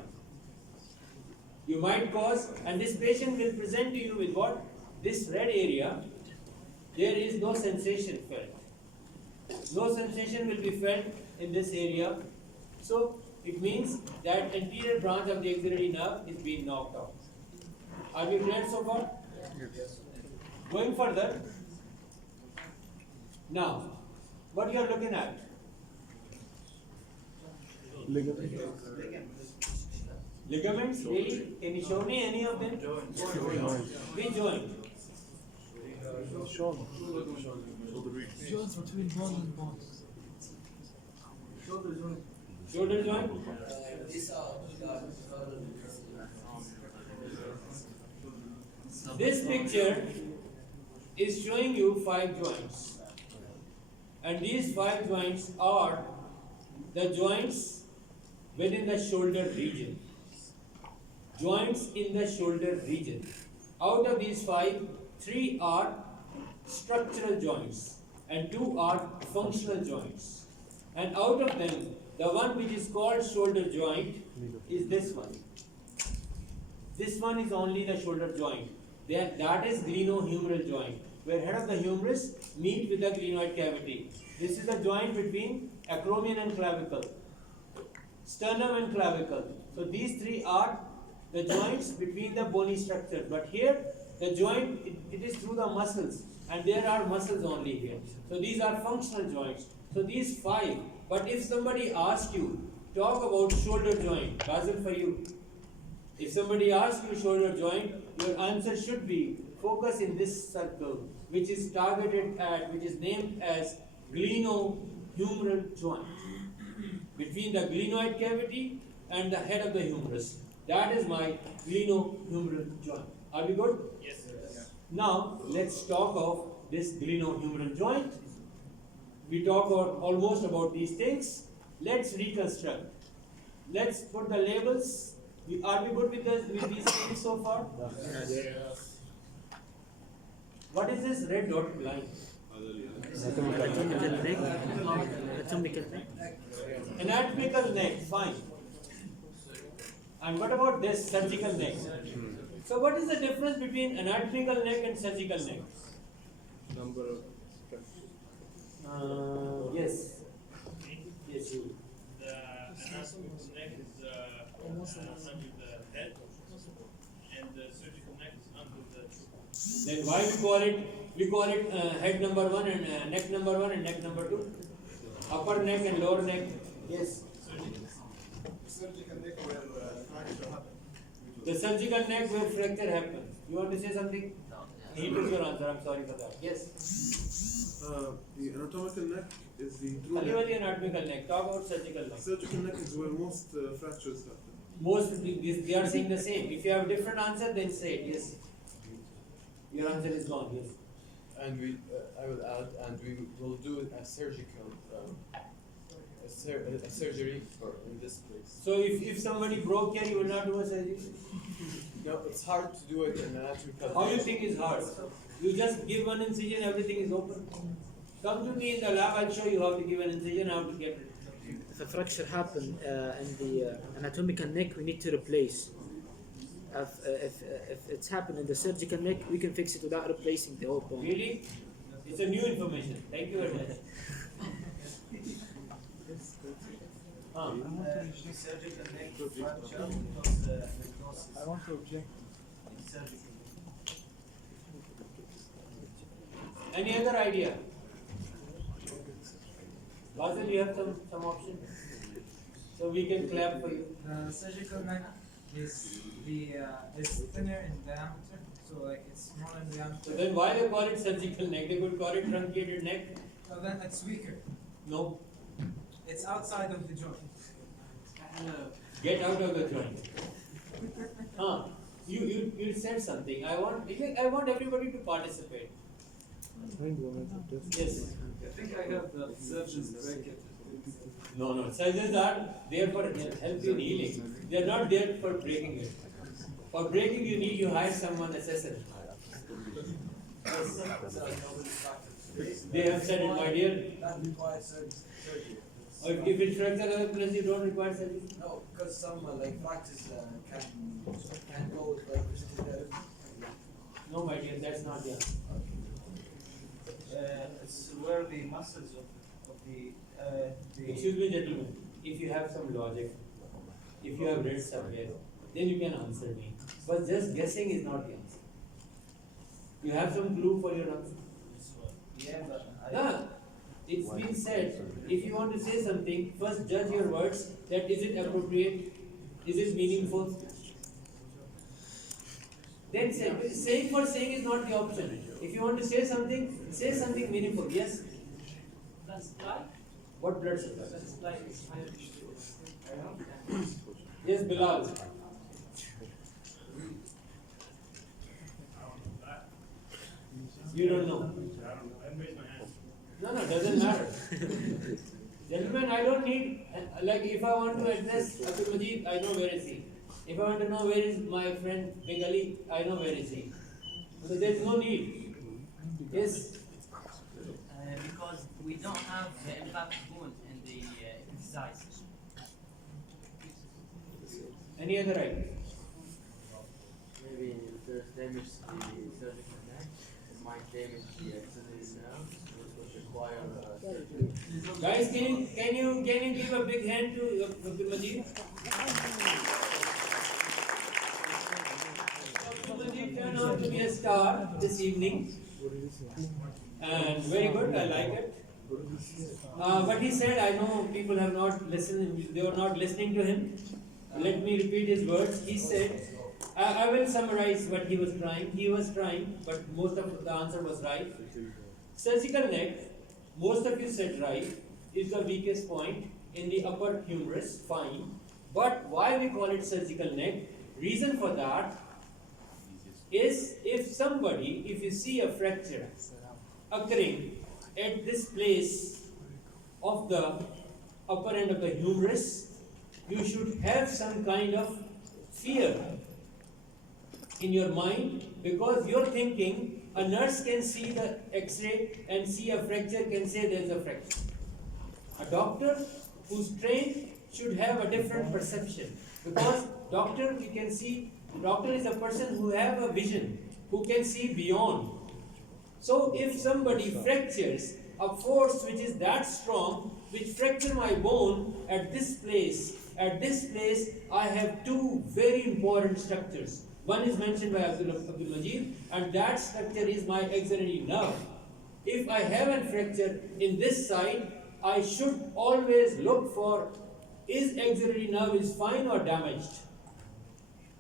You might cause, and this patient will present to you with what? This red area, there is no sensation felt. No sensation will be felt in this area. So it means that anterior branch of the axillary nerve is being knocked out. Are we clear so far? Yes. Going further, now, what you are looking at? Ligaments, really? Can you show me any of them? Which joint? Joints between bones and bones. Shoulder joint? This picture is showing you 5 joints. And these 5 joints are the joints within the shoulder region. Joints in the shoulder region. Out of these 5, 3 are structural joints and 2 are functional joints. And out of them, the one which is called shoulder joint is this one. This one is only the shoulder joint. That is glenohumeral joint, where head of the humerus meet with the glenoid cavity. This is the joint between acromion and clavicle, sternum and clavicle. So these 3 are the joints between the bony structures. But here, the joint, it is through the muscles, and there are muscles only here. So these are functional joints. So these 5. But if somebody asks you, talk about shoulder joint, Basil for you. If somebody asks you shoulder joint, your answer should be focus in this circle, which is targeted at, which is named as glenohumeral joint, between the glenoid cavity and the head of the humerus. That is my glenohumeral joint. Are we good? Yes. Now let's talk of this glenohumeral joint. We talk almost about these things. Let's reconstruct. let's put the labels. Are we good with these things so far? What is this red dotted line? Anatomical neck, fine. And what about this surgical neck? So what is the difference between anatomical neck and surgical neck? Number of Yes. Yes, you. The anatomical neck is under the head, and the surgical neck is under the. Then why we call it head number 1 and neck number 1 and neck number 2? Upper neck and lower neck. Yes. Surgical neck where fracture happens. The surgical neck where fracture happens. You want to say something? He took your answer. I'm sorry for that. Yes. The anatomical neck is the true Only neck. the anatomical neck. Talk about surgical neck. Surgical neck is where most fractures happen. Most they are saying the same. If you have a different answer, then say it. Yes. Your answer is gone. Yes. And we, I will add, and we will do a surgical, a surgery for in this place. So if somebody broke here, you will not do a surgery? No, it's hard to do it in anatomical. How you think is hard? You just give one incision, everything is open. Come to me in the lab, I'll show you how to give an incision, how to get it. If a fracture happens in the anatomical neck, we need to replace. If it's happened in the surgical neck, we can fix it without replacing the whole bone. Really? It's a new information. Thank you very much. Surgical neck fracture because I want to object. surgical. Any other idea? Basil, you have some option? So we can clap for you. The surgical neck is thinner in diameter, so like it's smaller in diameter. So then why they call it surgical neck? They could call it truncated neck. So then it's weaker. No. It's outside of the joint. Get out of the joint. You said something. I want everybody to participate. Yes. I think I have the surgeon's bracket. No. Surgeons are there for help in healing. They are not there for breaking it. For breaking you hire someone assessor. Yes. They have said it, my dear. That requires surgery. Or if it's fracture other place, you don't require surgery. No, because some like fractures can go with like therapy. No, my dear, that's not the answer. It's where the muscles of the Excuse me, gentlemen. If you have some logic, if you have read somewhere, then you can answer me. But just guessing is not the answer. You have some clue for your answer? Yeah, but Yeah. It's been said, if you want to say something, first judge your words, that is it appropriate, is it meaningful? Then say, saying for saying is not the option. If you want to say something meaningful, yes? Blood supply? What blood supply? Blood supply is higher. Yes, Bilal. You don't know. No, doesn't matter. Gentlemen, I don't need, like if I want to address Abdul Majid, I know where is he. If I want to know where is my friend Bengali, I know where is he. So there's no need. Yes? Because we don't have the impact wound in the exercise. Any other idea? Maybe if there's damage to the surgical neck, it might damage the axillary nerve, which would require surgery. Guys, can you give a big hand to Abdul Majid? Abdul Majid turned out to be a star this evening. And very good, I like it. What he said, I know people have not listened, they were not listening to him. Let me repeat his words. He said, I will summarize what he was trying. He was trying, but most of the answer was right. Surgical neck, most of you said right, is the weakest point in the upper humerus, fine. But why we call it surgical neck? Reason for that is if you see a fracture occurring at this place of the upper end of the humerus, you should have some kind of fear in your mind, because you're thinking a nurse can see the x-ray and see a fracture, can say there's a fracture. A doctor who's trained should have a different perception, because doctor, you can see, doctor is a person who have a vision, who can see beyond. So if somebody fractures, a force which is that strong, which fracture my bone at this place, I have two very important structures. One is mentioned by Abdul Majid, and that structure is my axillary nerve. If I have a fracture in this side, I should always look for, is axillary nerve is fine or damaged?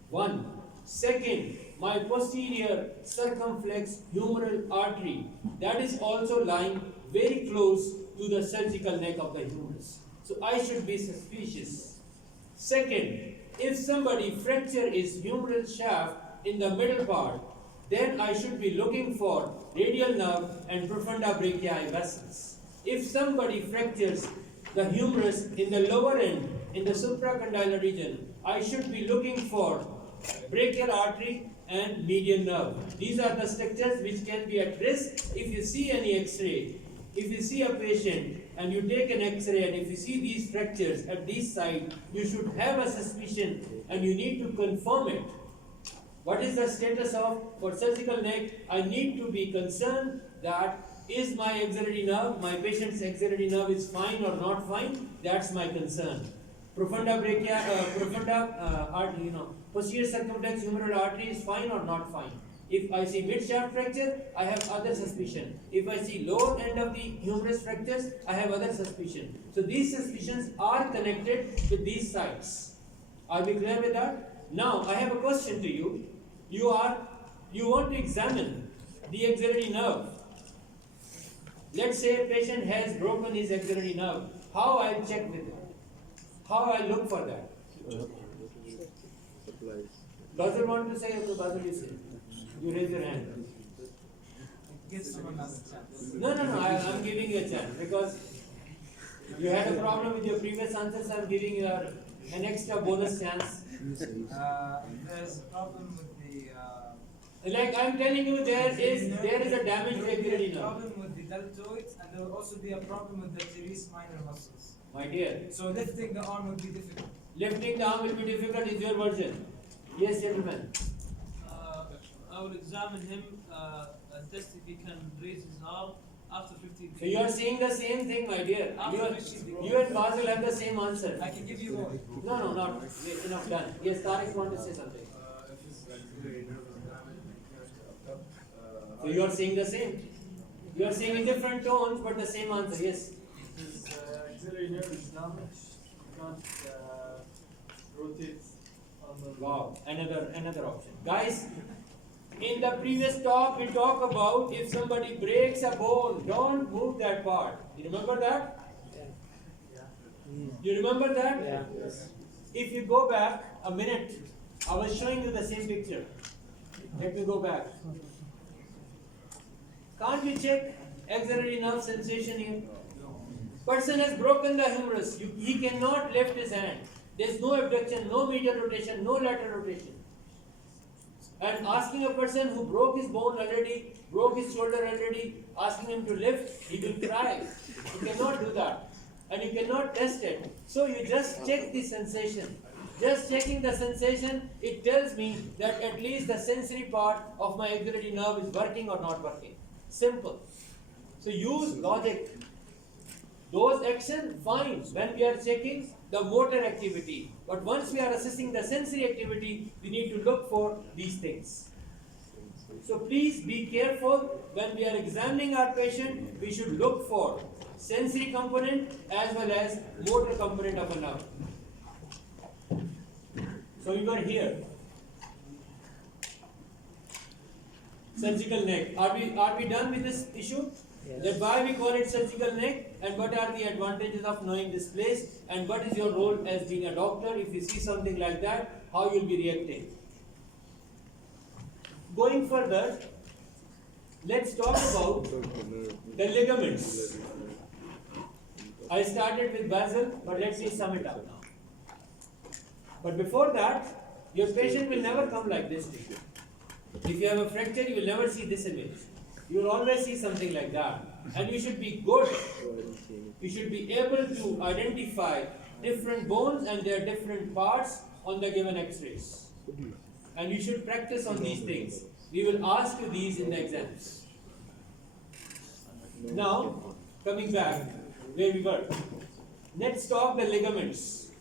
One. Second, my posterior circumflex humeral artery, that is also lying very close to the surgical neck of the humerus. So I should be suspicious. Second, if somebody fracture is humeral shaft in the middle part, then I should be looking for radial nerve and profunda brachii vessels. If somebody fractures the humerus in the lower end, in the supracondylar region, I should be looking for brachial artery and median nerve. These are the structures which can be at risk if you see any x-ray. If you see a patient and you take an x-ray and if you see these fractures at this side, you should have a suspicion and you need to confirm it. What is the status of, for surgical neck, I need to be concerned that is my axillary nerve, my patient's axillary nerve is fine or not fine, that's my concern. Profunda artery, posterior circumflex humeral artery is fine or not fine. If I see mid-shaft fracture, I have other suspicion. If I see lower end of the humerus fractures, I have other suspicion. So these suspicions are connected with these sites. Are we clear with that? Now I have a question to you. You want to examine the axillary nerve. Let's say a patient has broken his axillary nerve. How I'll check with it? How I look for that? Basil want to say, or Basil you say? You raise your hand. Give someone else a chance. No, I'm giving you a chance because you had a problem with your previous answers. I'm giving you an extra bonus chance. There's a problem with the. Like I'm telling you, there is a damaged axillary nerve. Problem with the deltoids, and there will also be a problem with the teres minor muscles. My dear. So lifting the arm will be difficult. Lifting the arm will be difficult is your version. Yes, gentlemen. I will examine him and test if he can raise his arm after 15 days. So you are saying the same thing, my dear. You and Basil have the same answer. I can give you more. No, not enough done. Yes, Tariq want to say something. So you are saying the same. You are saying in different tones, but the same answer. Yes. His axillary nerve is damaged. You can't rotate on the. Wow, another option. Guys, in the previous talk, we talked about if somebody breaks a bone, don't move that part. You remember that? You remember that? Yeah. If you go back a minute, I was showing you the same picture. Let me go back. Can't we check axillary nerve sensation here? Person has broken the humerus. He cannot lift his hand. There's no abduction, no medial rotation, no lateral rotation. And asking a person who broke his bone already, broke his shoulder already, asking him to lift, he will cry. You cannot do that. And you cannot test it. So you just check the sensation. Just checking the sensation, it tells me that at least the sensory part of my axillary nerve is working or not working. Simple. So use logic. Those actions, fine, when we are checking the motor activity. But once we are assessing the sensory activity, we need to look for these things. So please be careful when we are examining our patient, we should look for sensory component as well as motor component of a nerve. So we were here. Surgical neck. Are we done with this issue? Yes. That why we call it surgical neck and what are the advantages of knowing this place and what is your role as being a doctor if you see something like that, how you'll be reacting. Going further, let's talk about the ligaments. I started with Basil, but let me sum it up now. But before that, your patient will never come like this to you. If you have a fracture, you will never see this image. You will always see something like that. And you should be good. You should be able to identify different bones and their different parts on the given x-rays. And you should practice on these things. We will ask you these in the exams. Now, coming back where we were. Let's talk the ligaments.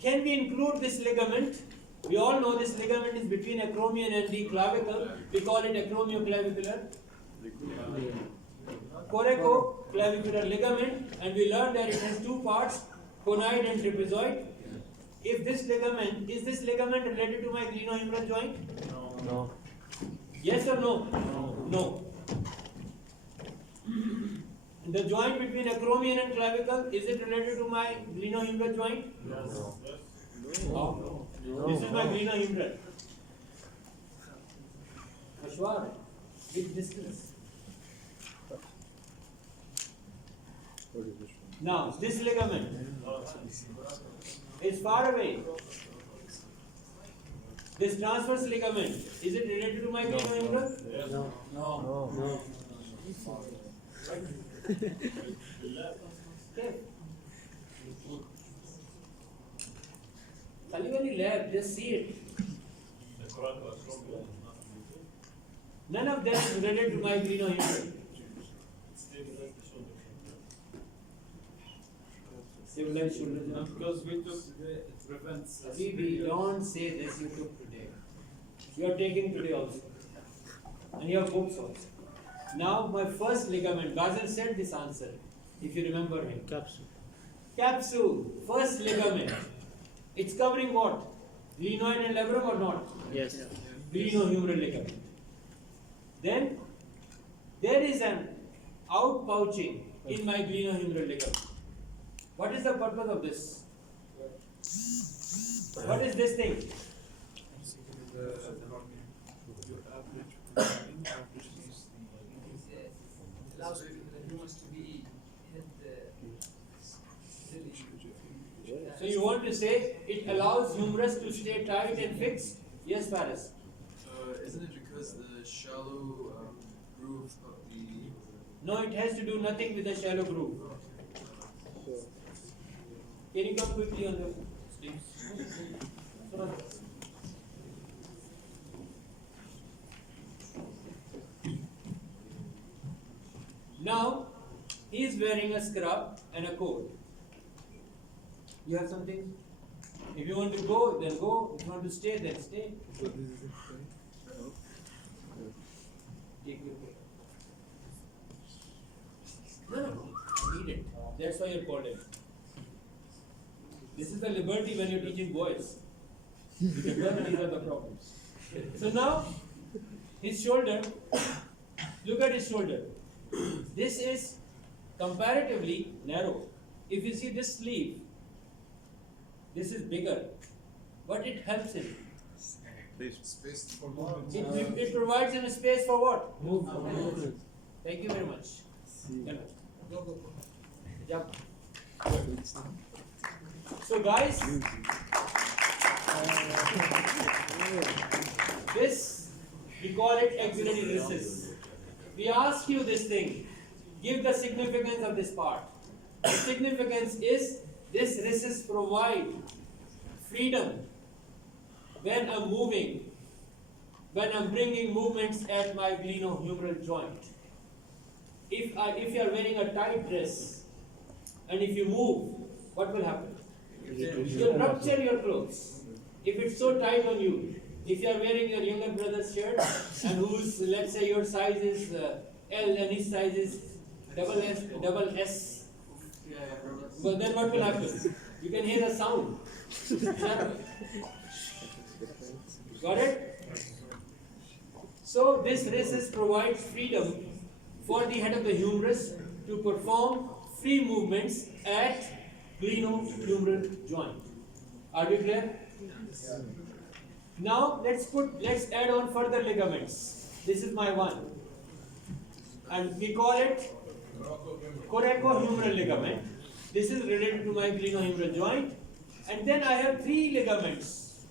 Can we include this ligament? We all know this ligament is between acromion and the clavicle. We call it acromioclavicular. Coracoclavicular ligament, and we learned that it has two parts, conoid and trapezoid. If this ligament, is this ligament related to my glenohumeral joint? No. Yes or no? No. The joint between acromion and clavicle, is it related to my glenohumeral joint? Yes. No. This is my glenohumeral. Ashwar, which distance? Now, this ligament is far away. This transverse ligament, is it related to my glenohumeral? Yes. No. Okay. Kalivani lab, just see it. None of them is related to my glenohumeral. Stabilized shoulder joint. Because we took today, it prevents. We don't say this you took today. You are taking today also. And you have books also. Now my first ligament, Ghazal said this answer, if you remember him. Capsule. Capsule, first ligament. It's covering what? Glenoid and labrum or not? Yes. Glenohumeral ligament. Then there is an outpouching in my glenohumeral ligament. What is the purpose of this? What is this thing? Allows the humans to be So you want to say it allows humerus to stay tight and fixed? Yes, Faris. Isn't it because the shallow groove of the... No, it has to do nothing with the shallow groove. Can you come quickly on the stage? Now, he is wearing a scrub and a coat. You have something? If you want to go, then go. If you want to stay, then stay. Take your coat. No, need it. That's why you're called it. This is the liberty when you're teaching boys. These are the problems. So now, his shoulder, look at his shoulder. This is comparatively narrow. If you see this sleeve, this is bigger, but it helps him. Space for movement. It provides him a space for what? Movement. Thank you very much. Yep. So guys, this, we call it axillary recess. We ask you this thing, give the significance of this part. The significance is this recess provide freedom when I'm moving, when I'm bringing movements at my glenohumeral joint. If you are wearing a tight dress and if you move, what will happen? You'll rupture your clothes. If it's so tight on you, if you are wearing your younger brother's shirt and whose, let's say your size is L and his size is double S, well, then what will happen? You can hear a sound. Got it? So this recess provides freedom for the head of the humerus to perform free movements at glenohumeral joint. Are we clear? Now let's add on further ligaments. This is my one. And we call it coracohumeral ligament. This is related to my glenohumeral joint. And then I have 3 ligaments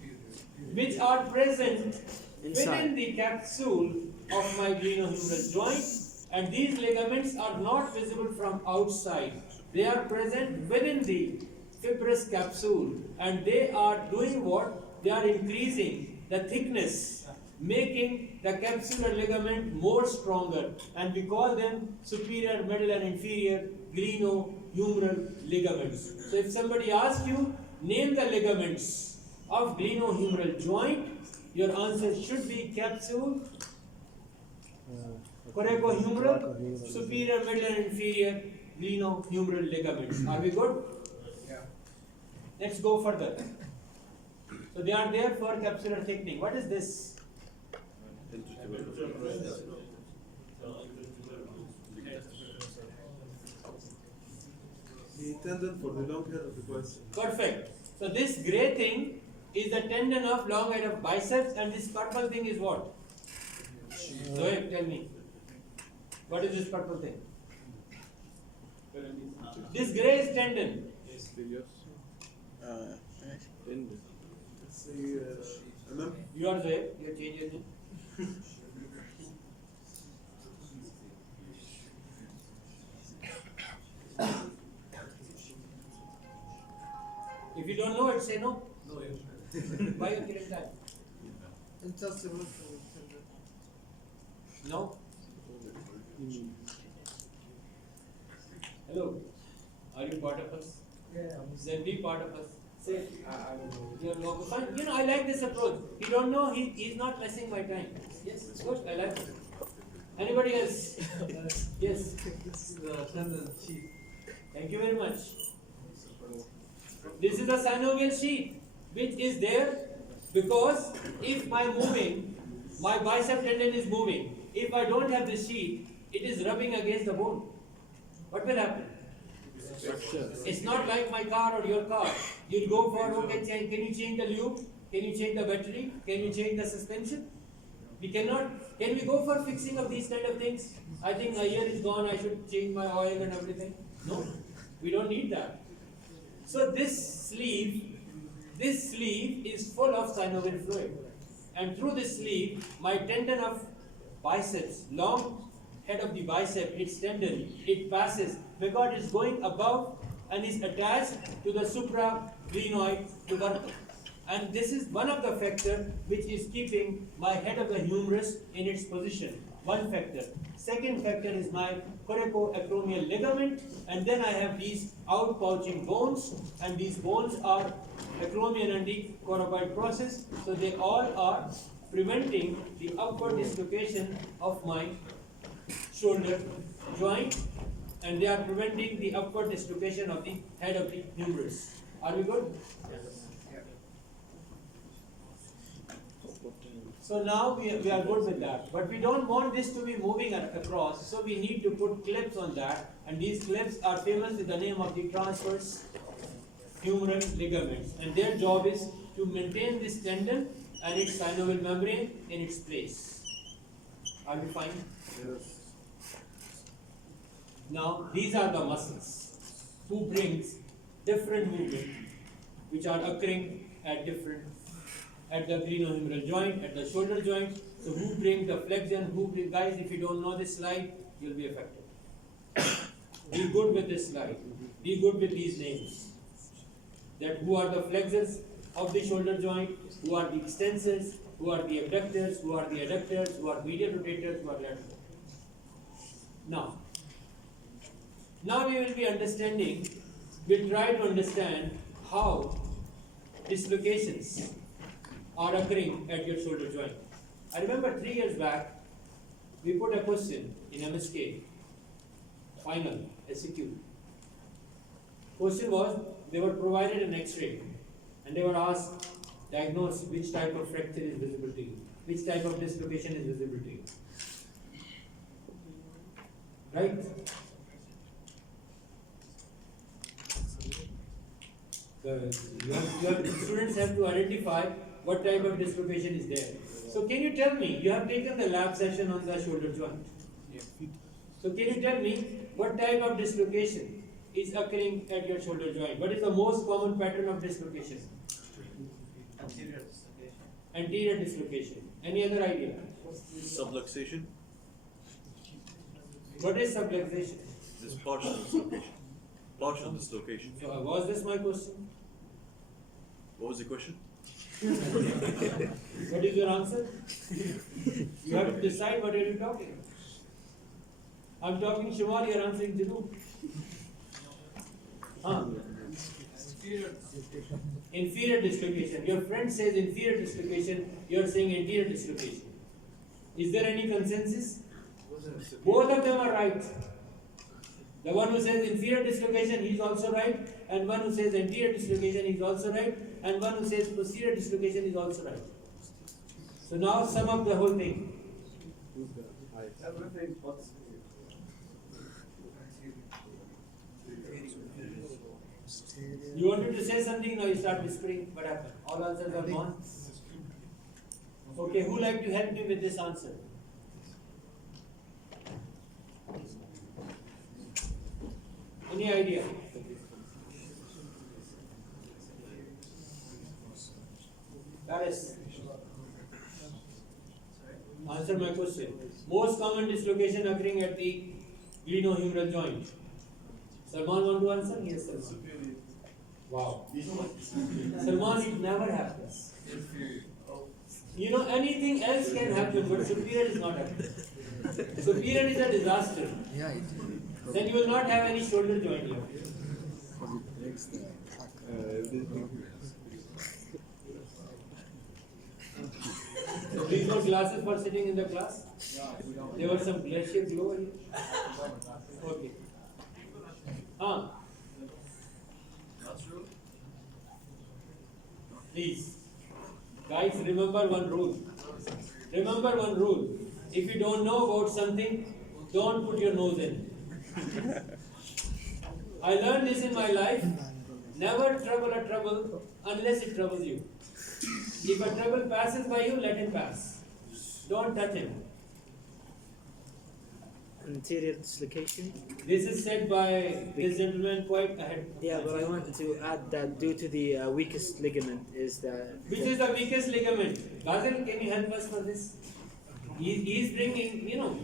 which are present Inside. within the capsule of my glenohumeral joint, and these ligaments are not visible from outside. They are present within the fibrous capsule, and they are doing what? They are increasing the thickness, making the capsular ligament more stronger, and we call them superior, middle and inferior glenohumeral ligaments. So if somebody asks you, name the ligaments of glenohumeral joint, your answer should be capsule, coracohumeral, superior, middle and inferior glenohumeral ligaments. Are we good? Yeah. Let's go further. So they are there for capsular thickening. What is this? The tendon for the long head of the bicep. Perfect. So this gray thing is the tendon of long head of biceps, and this purple thing is what? Zoe, tell me. What is this purple thing? This gray is tendon. It's a You are Zoe. You are changing it. If you don't know it, say no. No. Why you killing time? No. Hello. Are you part of us? Yeah. Then be part of us. Say. I don't know. You're local. Fine. You know, I like this approach. You don't know, he's not messing my time. Yes, it's good. I like it. Anybody else? Yes. This is the tendon sheath. Thank you very much. This is the synovial sheath, which is there because if by moving, my bicep tendon is moving. If I don't have this sheath, it is rubbing against the bone. What will happen? It's not like my car or your car. You'll go for, okay, can you change the lube? Can you change the battery? Can you change the suspension? We cannot. Can we go for fixing of these kind of things? I think a year is gone, I should change my oil and everything. No, we don't need that. So this sleeve is full of synovial fluid. And through this sleeve, my tendon of biceps, long head of the bicep, its tendon, it passes because it's going above and is attached to the supraglenoid tubercle. And this is one of the factors which is keeping my head of the humerus in its position. One factor. Second factor is my coracoacromial ligament, and then I have these outpouching bones, and these bones are acromion and the coracoid process, so they all are preventing the upward dislocation of my shoulder joint, and they are preventing the upward dislocation of the head of the humerus. Are we good? Yes. So now we are good with that, but we don't want this to be moving across, so we need to put clips on that, and these clips are famous with the name of the transverse humeral ligaments, and their job is to maintain this tendon and its synovial membrane in its place. Are we fine? Yes. Now these are the muscles who brings different movement which are occurring at the glenohumeral joint, at the shoulder joint. So who brings the flexion, guys, if you don't know this slide, you'll be affected. Be good with this slide. Be good with these names. That who are the flexors of the shoulder joint, who are the extensors, who are the abductors, who are the adductors, who are medial rotators, who are lateral. Now we will be understanding, we'll try to understand how dislocations are occurring at your shoulder joint. I remember 3 years back, we put a question in MSK, final, SEQ. Question was, they were provided an X-ray and they were asked, diagnose which type of fracture is visible to you, which type of dislocation is visible to you. Right? Your students have to identify what type of dislocation is there. So can you tell me, you have taken the lab session on the shoulder joint. So can you tell me what type of dislocation is occurring at your shoulder joint. What is the most common pattern of dislocation? Anterior dislocation. Anterior dislocation. Any other idea? Subluxation. What is subluxation? This partial dislocation. Partial dislocation. So, was this my question? What was the question? What is your answer? You have to decide what are you talking. I'm talking Shimal, you're answering Janub. Inferior dislocation. Your friend says inferior dislocation, you're saying anterior dislocation. Is there any consensus? Both of them are right. The one who says inferior dislocation, he's also right, and one who says anterior dislocation, he's also right, and one who says posterior dislocation is also right. So now sum up the whole thing. Everything but You wanted to say something, now you start whispering. What happened? All answers are gone? Okay, who like to help me with this answer? Any idea? Paris. Answer my question. Most common dislocation occurring at the glenohumeral joint. Salman want to answer? Yes, Salman. Wow. Salman, it never happens. You know, anything else can happen, but superior is not happening. Superior is a disaster. Then you will not have any shoulder joint left. So these were glasses for sitting in the class? There were some glacier glow here. Okay. Please. Guys, remember one rule. Remember one rule. If you don't know about something, don't put your nose in. I learned this in my life. Never trouble a trouble unless it troubles you. If a trouble passes by you, let him pass. Don't touch him. Anterior dislocation. This is said by this gentleman quite ahead. Yeah, but I wanted to add that due to the weakest ligament is that. Which is the weakest ligament? Ghazal, can you help us for this? He is bringing, you know,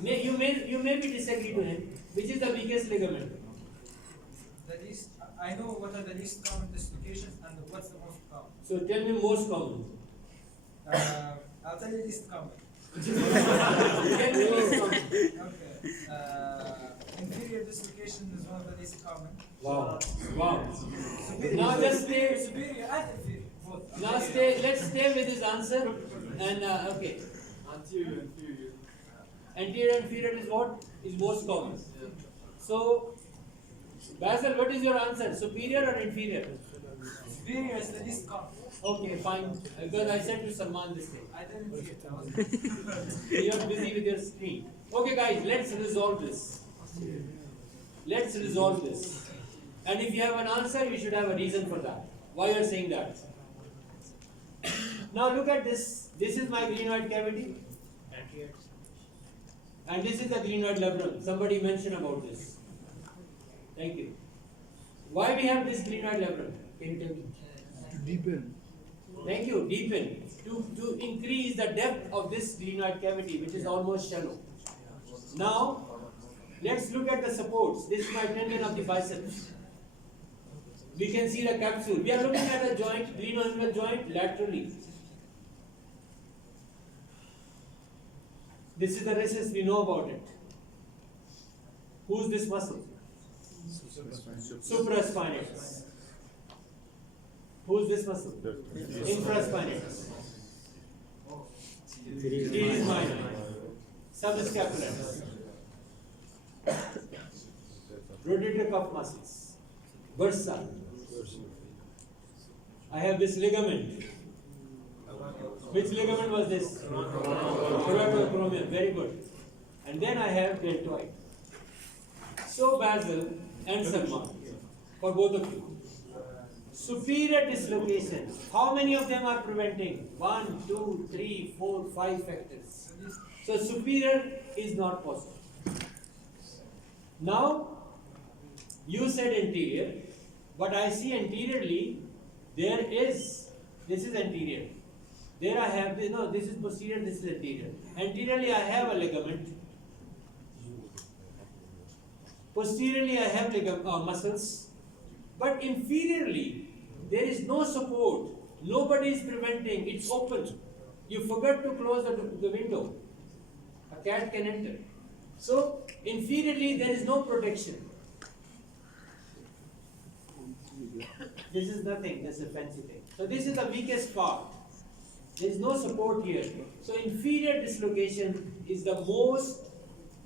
you may be disagree to him. Which is the weakest ligament? The least, I know what are the least common dislocations and what's the most common. So tell me most common. I'll tell you least common. Tell me least common. Okay. Inferior dislocation is one of the least common. Wow. Wow. Superior. Now just stay. Superior and inferior. Both. Now stay. Let's stay with his answer. And okay. Anterior, inferior. Anterior and inferior is what is most common. So, Basil, what is your answer? Superior or inferior? Superior is the least common. Okay, fine. Because I said to Salman this thing. I didn't get it. You are busy with your screen. Okay, guys, let's resolve this. Let's resolve this. And if you have an answer, you should have a reason for that. Why you are saying that? Now look at this. This is my glenoid cavity. And this is the glenoid labrum. Somebody mentioned about this. Thank you. Why we have this glenoid labrum? Can you tell me? To deepen. Thank you. Deepen. To increase the depth of this glenoid cavity, which is almost shallow. Now, let's look at the supports. This is my tendon of the biceps. We can see the capsule. We are looking at a joint, glenohumeral joint, laterally. This is the recess, we know about it. Who's this muscle? Supraspinatus. Who's this muscle? Infraspinatus. Teres minor. Subscapularis. Rotator cuff muscles. Bursa. I have this ligament. Which ligament was this? Thoracoacromion. Very good. And then I have deltoid. So Basil and Salman, for both of you. Superior dislocation. How many of them are preventing? 1, 2, 3, 4, 5 factors. So superior is not possible. Now, You said anterior, but I see anteriorly, this is anterior. There I have, no, this is posterior, this is anterior. Anteriorly I have a ligament. Posteriorly I have muscles. But inferiorly, there is no support. Nobody is preventing, it's open. You forgot to close the window. A cat can enter. So, inferiorly there is no protection. This is nothing, this is a fancy thing. So this is the weakest part. There is no support here. So inferior dislocation is the most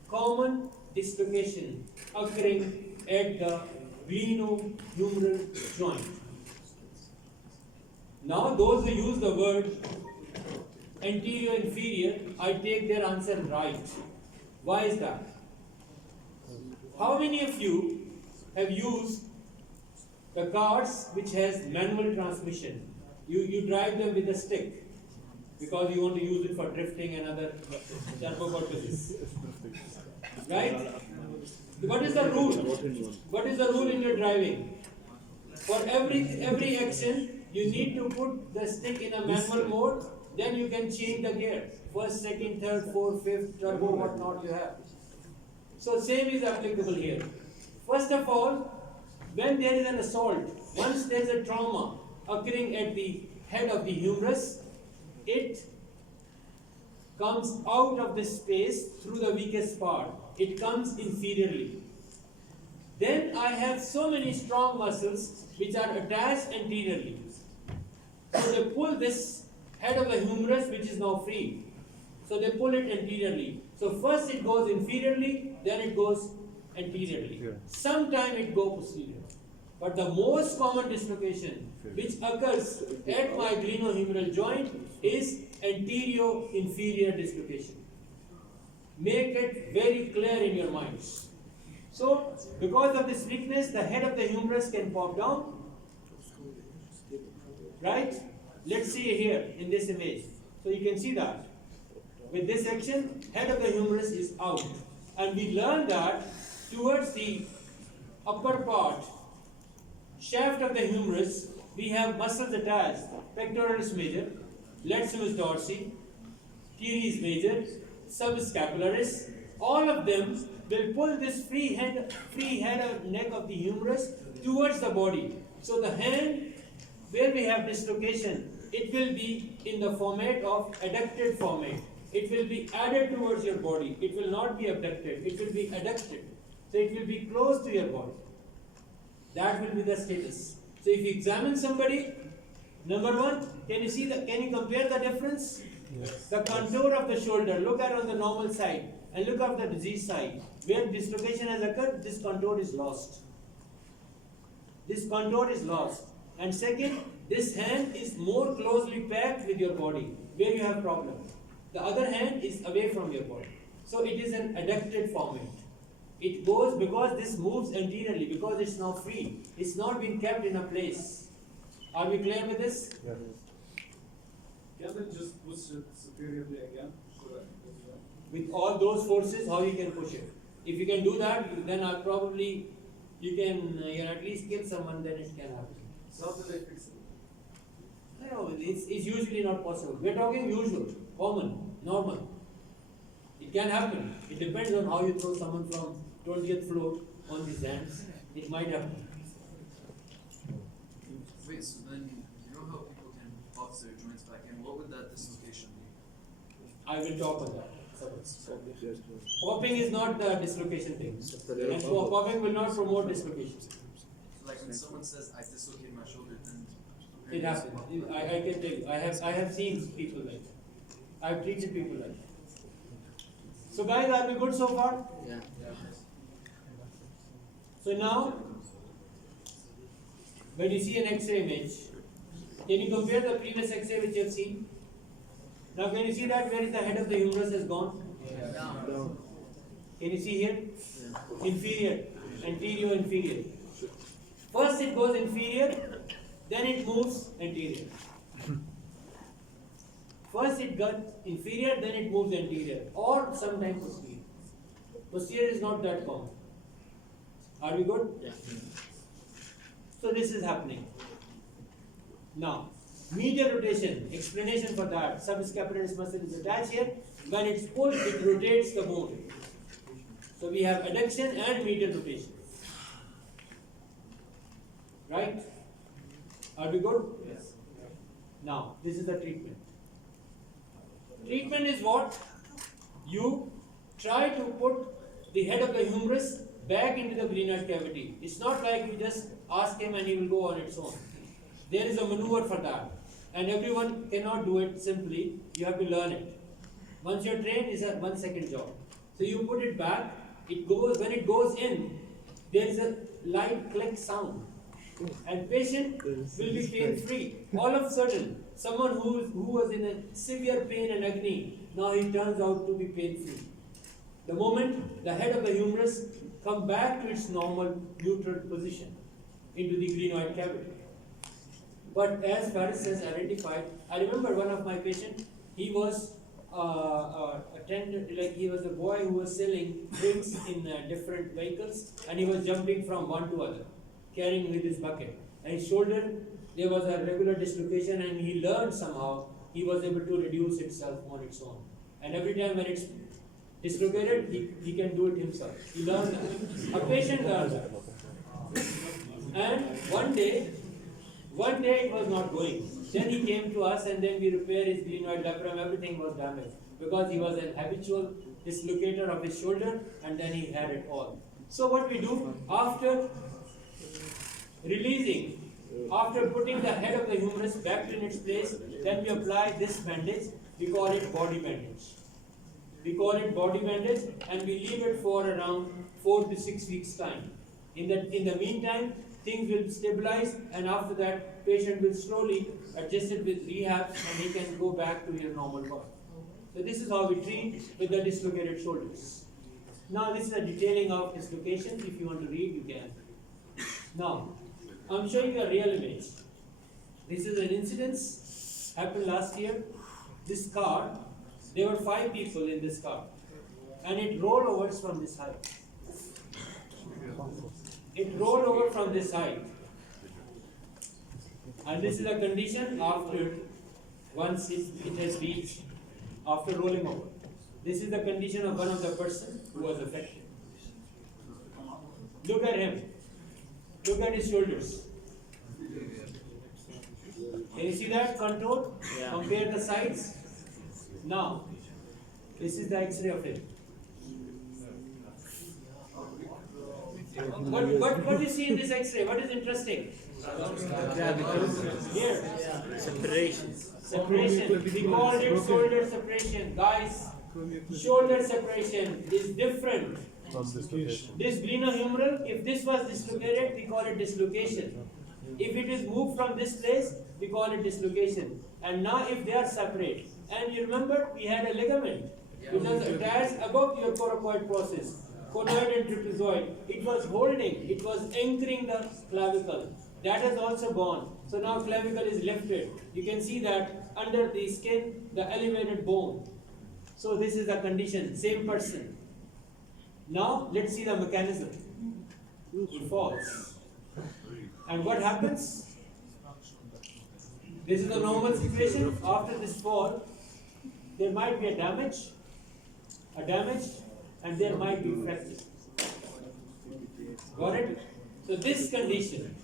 common dislocation occurring at the glenohumeral joint. Now those who use the word anterior inferior, I take their answer right. Why is that? How many of you have used the cars which has manual transmission? You drive them with a stick because you want to use it for drifting and other turbo purposes. Right? What is the rule? What is the rule in your driving? For every action, you need to put the stick in a manual mode, then you can change the gear. First, second, third, fourth, fifth, turbo, whatnot you have. So same is applicable here. First of all, when there is an assault, once there is a trauma occurring at the head of the humerus, it comes out of the space through the weakest part. It comes inferiorly. Then I have so many strong muscles which are attached anteriorly. So they pull this head of the humerus which is now free. So they pull it anteriorly. So first it goes inferiorly, then it goes anteriorly. Sometime it goes posterior. But the most common dislocation which occurs at my glenohumeral joint is anterior-inferior dislocation. Make it very clear in your minds. So, because of this weakness, the head of the humerus can pop down. Right? Let's see here in this image. So you can see that. With this action, head of the humerus is out. And we learn that towards the upper part, shaft of the humerus, we have muscles attached. Pectoralis major, latissimus dorsi, teres major, subscapularis. All of them will pull this free head of neck of the humerus towards the body. So the hand, where we have dislocation, it will be in the format of adducted format. It will be added towards your body. It will not be abducted. It will be adducted. So it will be close to your body. That will be the status. So if you examine somebody, number one, can you compare the difference? Yes. The contour of the shoulder, look at on the normal side and look at the disease side. Where dislocation has occurred, this contour is lost. This contour is lost. And second, this hand is more closely packed with your body, where you have problem. The other hand is away from your body. So it is an adducted format. It goes because this moves anteriorly, because it's now free. It's not been kept in a place. Are we clear with this? Yes. Can they just push it superiorly again? With all those forces, how you can push it? If you can do that, then you can at least kill someone, then it can happen. So how do they fix it? No, it's usually not possible. We're talking usual, common, normal. It can happen. It depends on how you throw someone from 20th floor on his hands. It might happen. Wait, so then you know how people can pop their joints back in? What would that dislocation be? I will talk on that. Popping is not the dislocation thing. And popping will not promote dislocation. So like when someone says, I dislocated my shoulder, then... It happens. I can tell you. I have seen people like that. I have treated people like that. So guys, are we good so far? Yeah. So now, when you see an X-ray image, can you compare the previous X-ray which you have seen? Now can you see that where is the head of the humerus has gone? Yeah. Down. Can you see here? Yeah. Inferior, anterior, inferior. First it goes inferior, then it moves anterior. First it got inferior, then it moves anterior, or sometimes posterior. Posterior is not that common. Are we good? Yeah. So this is happening. Now, medial rotation, explanation for that. Subscapularis muscle is attached here. When it's pulled, it rotates the bone. So we have adduction and medial rotation. Right? Are we good? Yes. Now, this is the treatment. Treatment is what? You try to put the head of the humerus back into the glenoid cavity. It's not like you just ask him and he will go on its own. There is a maneuver for that. And everyone cannot do it simply. You have to learn it. Once you're trained, it's a 1 second job. So you put it back, it goes, when it goes in, there is a light click sound. And patient will be pain free. All of a sudden, someone who was in a severe pain and agony, now he turns out to be pain free. The moment the head of the humerus comes back to its normal neutral position into the glenoid cavity. But as Faris has identified, I remember one of my patients, he was he was a boy who was selling drinks in different vehicles, and he was jumping from one to other, carrying with his bucket. And his shoulder, there was a regular dislocation, and he learned somehow he was able to reduce itself on its own. And every time when it's dislocated, he can do it himself. He learned that. A patient learned that. And one day it was not going. Then he came to us, and then we repaired his glenoid labrum. Everything was damaged because he was an habitual dislocator of his shoulder, and then he had it all. So what we do after releasing, after putting the head of the humerus back in its place, then we apply this bandage. We call it body bandage. We call it body bandage, and we leave it for around 4 to 6 weeks time. In the meantime, things will stabilize, and after that, patient will slowly adjust it with rehab, and he can go back to your normal work. So this is how we treat with the dislocated shoulders. Now this is a detailing of dislocation. If you want to read, you can. Now, I'm showing you a real image. This is an incident happened last year. This car, there were 5 people in this car, and it rolled over from this height. It rolled over from this height. And this is a condition after, once it has reached, after rolling over. This is the condition of one of the person who was affected. Look at him. Look at his shoulders. Can you see that contour? Yeah. Compare the sides. Now, this is the X-ray of it. What do you see in this X-ray? What is interesting? Here. Separation. Separation. We call it shoulder separation. Guys, shoulder separation is different. This glenohumeral, if this was dislocated, we call it dislocation. If it is moved from this place, we call it dislocation. And now if they are separate, and you remember we had a ligament which was attached above your coracoid process, conoid and trapezoid. It was holding, it was anchoring the clavicle. That has also gone. So now clavicle is lifted. You can see that under the skin, the elevated bone. So this is the condition, same person. Now let's see the mechanism. It falls. And what happens? This is a normal situation. After this fall, there might be a damage, and there might be fracture. Got it? So this condition,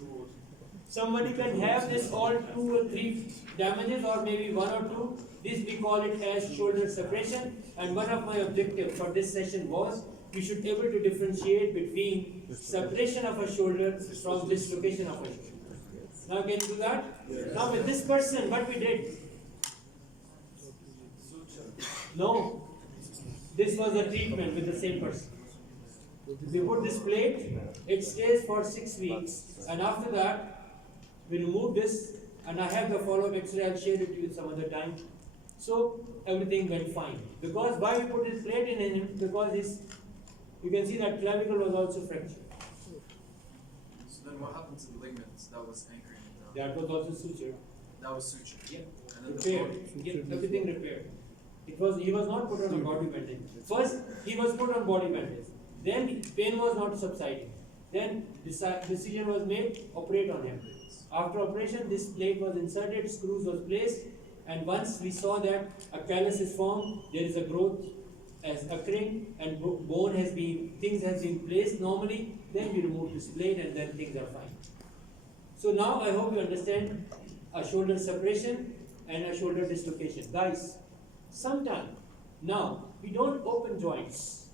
somebody can have this all 2 or 3 damages, or maybe 1 or 2. This we call it as shoulder separation. And one of my objectives for this session was we should be able to differentiate between separation of a shoulder from dislocation of a shoulder. Now can you do that? Now with this person, what we did? No. This was a treatment with the same person. We put this plate, it stays for 6 weeks, and after that, we remove this, and I have the follow-up X-ray, I'll share it to you some other time. So everything went fine. Because why we put this plate in him? Because you can see that clavicle was also fractured. So then what happened to the ligaments that was anchoring it That was also sutured. That was sutured. Yeah. And then Repaired. Yeah, everything repaired. He was not put on a body bandage. First, he was put on body bandage. Then pain was not subsiding. Then decision was made, operate on him. After operation, this plate was inserted, screws was placed, and once we saw that a callus is formed, there is a growth as occurring, and bone has been, things has been placed normally, then we remove this plate and then things are fine. So now I hope you understand a shoulder separation and a shoulder dislocation. Guys, sometime now we don't open joints.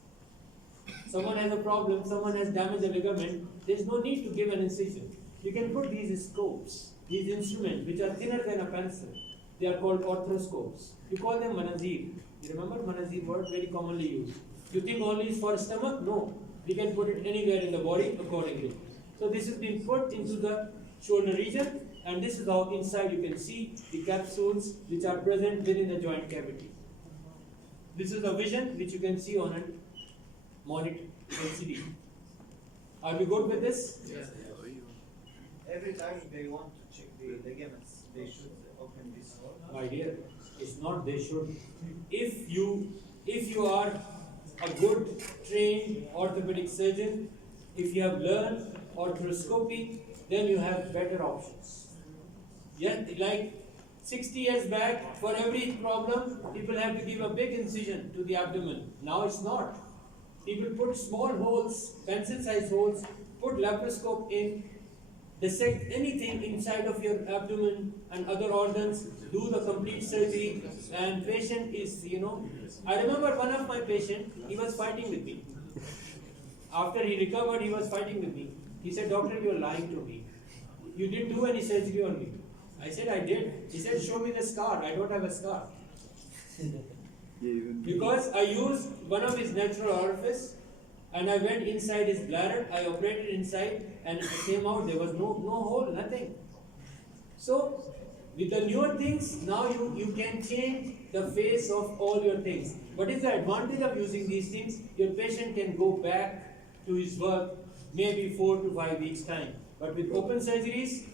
Someone has a problem, someone has damaged a ligament, there's no need to give an incision. You can put these scopes, these instruments which are thinner than a pencil. They are called arthroscopes. You call them manazir. You remember manazir word, very commonly used. You think only is for stomach? No. We can put it anywhere in the body accordingly. So this has been put into the shoulder region, and this is how inside you can see the capsules which are present within the joint cavity. This is a vision which you can see on a monitor LCD. Are we good with this? Yes. Every time they want to check the ligaments, they should open this hole. My dear, it's not they should. If you are a good trained orthopedic surgeon, if you have learned arthroscopy, then you have better options. Yeah, like 60 years back, for every problem, people have to give a big incision to the abdomen. Now it's not. People put small holes, pencil-sized holes, put laparoscope in, dissect anything inside of your abdomen and other organs, do the complete surgery, and patient is, I remember one of my patient, he was fighting with me. After he recovered, he was fighting with me. He said, "Doctor, you are lying to me. You didn't do any surgery on me." I said, "I did." He said, "Show me the scar." I don't have a scar. Because I used one of his natural orifice and I went inside his bladder, I operated inside and it came out, there was no hole, nothing. So, with the newer things, now you can change the face of all your things. What is the advantage of using these things? Your patient can go back to his work maybe 4 to 5 weeks time. But with open surgeries,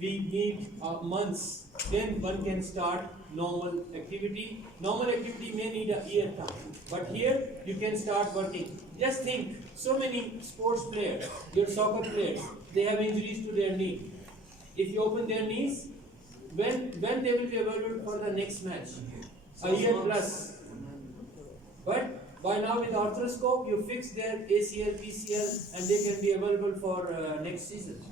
we need months. Then one can start normal activity. Normal activity may need a year time. But here you can start working. Just think, so many sports players, your soccer players, they have injuries to their knee. If you open their knees, when they will be available for the next match? A year plus. But by now with arthroscope, you fix their ACL, PCL, and they can be available for next season.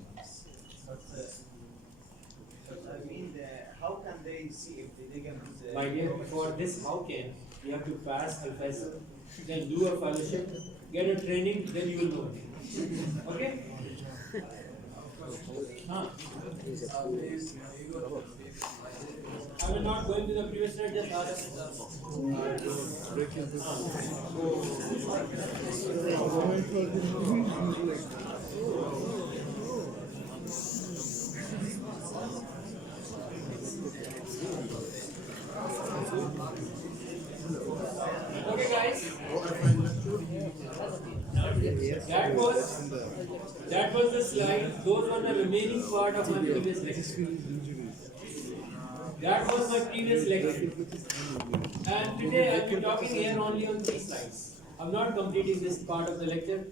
I mean, how can they see if the ligaments? My dear, for this, how can? You have to pass Al-Faisal, then do a fellowship, get a training, then you will know. Okay? Huh? I will not go into the previous slide, just ask. Okay, guys. That was the slide. Those were the remaining part of my previous lecture. That was my previous lecture. And today I will be talking here only on 3 slides. I'm not completing this part of the lecture.